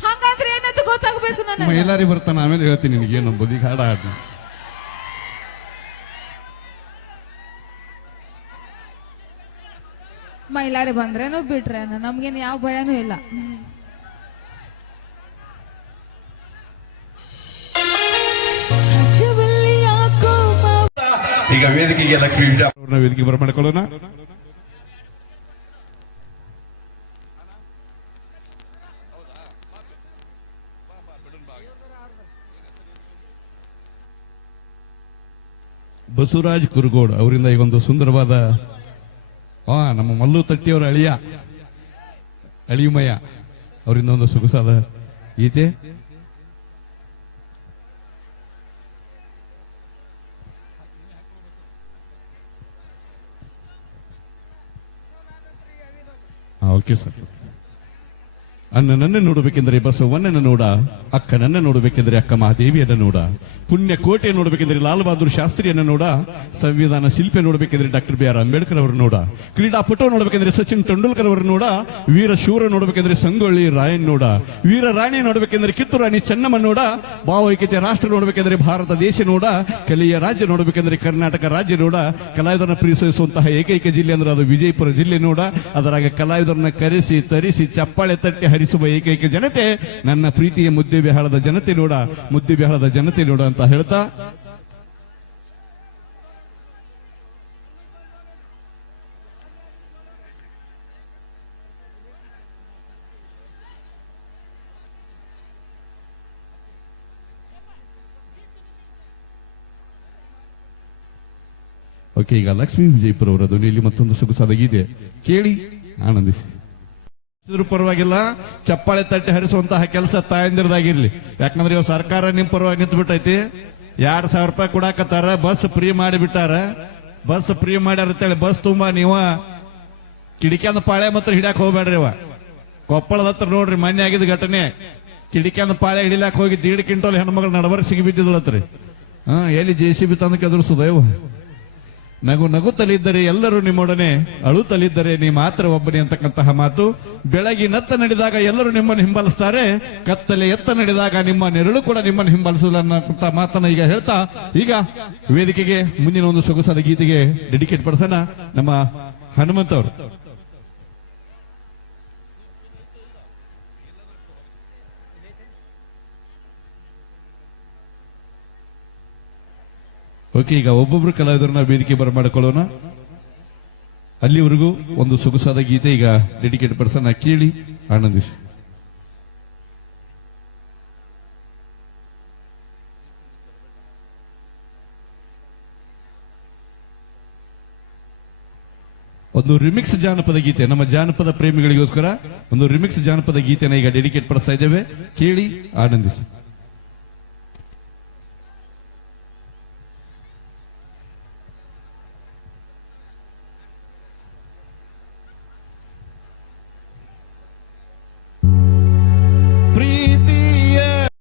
ಹಂಗಂದ್ರೆ ಏನಂತ ಗೊತ್ತಾಗ್ಬೇಕು ನನಗೆ. ಮೈಲಾರಿ ಬರ್ತಾನ, ಆಮೇಲೆ ಹೇಳ್ತೀನಿ ನಿನಗೆ ಏನು ಬದಿಗೆ ಹಾಡ ಹಾಡ್ನಿ. ಮೈಲಾರಿ ಬಂದ್ರೇನು ಬಿಟ್ರೇನು ನಮ್ಗೇನು ಯಾವ ಭಯನೂ ಇಲ್ಲ. ಈಗ ವೇದಿಕೆಗೆ ಲಕ್ಷ್ಮೀ ಅವ್ರನ್ನ ವೇದಿಕೆ ಬರಮಾಡ್ಕೊಳ್ಳೋಣ. ಬಸವರಾಜ್ ಕುರುಗೋಡ್ ಅವರಿಂದ ಈಗ ಒಂದು ಸುಂದರವಾದ ನಮ್ಮ ಮಲ್ಲು ತಟ್ಟಿಯವರ ಅಳಿಯುಮಯ್ಯ ಅವರಿಂದ ಒಂದು ಸೊಗಸಾದ ಗೀತೆ. Okay sir. ಅನ್ನ ನನ್ನ ನೋಡಬೇಕೆಂದರೆ ಬಸವಣ್ಣನ ನೋಡ, ಅಕ್ಕ ನನ್ನ ನೋಡಬೇಕೆಂದರೆ ಅಕ್ಕ ಮಹಾದೇವಿಯನ್ನ ನೋಡ, ಪುಣ್ಯ ಕೋಟೆ ನೋಡಬೇಕೆಂದರೆ ಲಾಲ್ ಬಹದ್ದೂರ್ ಶಾಸ್ತ್ರಿಯನ್ನ ನೋಡ, ಸಂವಿಧಾನ ಶಿಲ್ಪಿ ನೋಡಬೇಕೆಂದರೆ ಡಾಕ್ಟರ್ ಬಿ ಆರ್ ಅಂಬೇಡ್ಕರ್ ಅವರು ನೋಡ, ಕ್ರೀಡಾಪಟು ನೋಡಬೇಕೆಂದರೆ ಸಚಿನ್ ತೆಂಡೂಲ್ಕರ್ ಅವರು ನೋಡ, ವೀರ ಶೂರ ನೋಡಬೇಕೆಂದರೆ ಸಂಗೊಳ್ಳಿ ರಾಯನ್ ನೋಡ, ವೀರ ರಾಣಿ ನೋಡಬೇಕೆಂದರೆ ಕಿತ್ತೂರು ರಾಣಿ ಚೆನ್ನಮ್ಮ ನೋಡ, ಭಾವೈಕ್ಯತೆ ರಾಷ್ಟ್ರ ನೋಡಬೇಕೆಂದರೆ ಭಾರತ ದೇಶ ನೋಡ, ಕಲೆಯ ರಾಜ್ಯ ನೋಡಬೇಕೆಂದರೆ ಕರ್ನಾಟಕ ರಾಜ್ಯ ನೋಡ, ಕಲಾವಿದರನ್ನ ಪ್ರೀತಿಸುವಂತಹ ಏಕೈಕ ಜಿಲ್ಲೆ ಅಂದ್ರೆ ಅದು ವಿಜಯಪುರ ಜಿಲ್ಲೆ ನೋಡ. ಅದರಾಗ ಕಲಾವಿದರನ್ನ ಕರೆಸಿ ತರಿಸಿ ಚಪ್ಪಾಳೆ ತಟ್ಟಿ ಹರಿಸುವ ಏಕೈಕ ಜನತೆ ನನ್ನ ಪ್ರೀತಿಯ ಮುದ್ದೇಬಿಹಾಳದ ಜನತೆ ನೋಡ, ಮುದ್ದೇಬಿಹಾಳದ ಜನತೆ ನೋಡ ಅಂತ ಹೇಳ್ತಾ ಓಕೆ, ಈಗ ಲಕ್ಷ್ಮೀ ವಿಜಯಪುರ ಅವರ ಧ್ವನಿಯಲ್ಲಿ ಮತ್ತೊಂದು ಸೊಗಸಾದ ಗೀತೆ ಕೇಳಿ ಆನಂದಿಸಿ. ಪರವಾಗಿಲ್ಲ, ಚಪ್ಪಾಳೆ ತಟ್ಟಿ ಹರಿಸುವಂತಹ ಕೆಲಸ ತಾಯಂದಿರದಾಗಿರ್ಲಿ. ಯಾಕಂದ್ರೆ ಇವ್ ಸರ್ಕಾರ ನಿಮ್ ಪರವಾಗಿ ನಿಂತು ಬಿಟ್ಟೈತಿ. 2,000 ರೂಪಾಯಿ ಕೊಡಾಕತ್ತಾರ, ಬಸ್ ಫ್ರೀ ಮಾಡಿಬಿಟ್ಟಾರ. ಬಸ್ ಫ್ರೀ ಮಾಡ್ಯಾರ ಅಂತೇಳಿ ಬಸ್ ತುಂಬಾ ನೀವ ಕಿಡಿಕ್ಯಾಂದ ಪಾಳೆ ಮಾತ್ರ ಹಿಡ್ಯಾಕ್ ಹೋಗ್ಬೇಡ್ರಿ. ಕೊಪ್ಪಳದ ಹತ್ರ ನೋಡ್ರಿ, ಮೊನ್ನೆ ಆಗಿದ ಘಟನೆ. ಕಿಡಿಕ್ಯಾಂದ ಪಾಳೆ ಹಿಡಿಲಾಕ್ ಹೋಗಿ 1.5 ಕ್ವಿಂಟಲ್ ಹೆಣ್ಮಗಳು ನಡಬರ್ ಸಿಗಿ ಬಿದ್ದಿದ್ಳತ್ರಿ. ಎಲ್ಲಿ JCB ತಂದು ಕೆದರ್ಸುದವ. ನಗುತ್ತಲಿದ್ದರೆ ಎಲ್ಲರೂ ನಿಮ್ಮೊಡನೆ, ಅಳುತ್ತಲಿದ್ದರೆ ನೀ ಮಾತ್ರ ಒಬ್ಬನೇ ಅಂತಕ್ಕಂತಹ ಮಾತು. ಬೆಳಗಿನತ್ತ ನಡೆದಾಗ ಎಲ್ಲರೂ ನಿಮ್ಮನ್ನು ಹಿಂಬಾಲಿಸ್ತಾರೆ, ಕತ್ತಲೆ ಎತ್ತ ನಡೆದಾಗ ನಿಮ್ಮ ನೆರಳು ಕೂಡ ನಿಮ್ಮನ್ನು ಹಿಂಬಾಲಿಸಲ್ಲ ಅನ್ನೋ ಮಾತನ್ನ ಈಗ ಹೇಳ್ತಾ, ಈಗ ವೇದಿಕೆಗೆ ಮುಂದಿನ ಒಂದು ಸೊಗಸಾದ ಗೀತೆಗೆ ಡೆಡಿಕೇಟ್ ಪಡಿಸೋಣ ನಮ್ಮ ಹನುಮಂತ್ ಅವರು. ಓಕೆ, ಈಗ ಒಬ್ಬೊಬ್ರು ಕಲಾವಿದರನ್ನ ವೇದಿಕೆ ಬರಮಾಡಿಕೊಳ್ಳೋಣ. ಅಲ್ಲಿವರೆಗೂ ಒಂದು ಸೊಗಸಾದ ಗೀತೆ ಈಗ ಡೆಡಿಕೇಟ್ ಪರ್ಸನ್ ಕೇಳಿ ಆನಂದಿಸಿ. ಒಂದು ರಿಮಿಕ್ಸ್ ಜಾನಪದ ಗೀತೆ ನಮ್ಮ ಜಾನಪದ ಪ್ರೇಮಿಗಳಿಗೋಸ್ಕರ ಒಂದು ರಿಮಿಕ್ಸ್ ಜಾನಪದ ಗೀತೆನ ಈಗ ಡೆಡಿಕೇಟ್ ಪಡಿಸ್ತಾ ಇದ್ದೇವೆ. ಕೇಳಿ ಆನಂದಿಸಿ.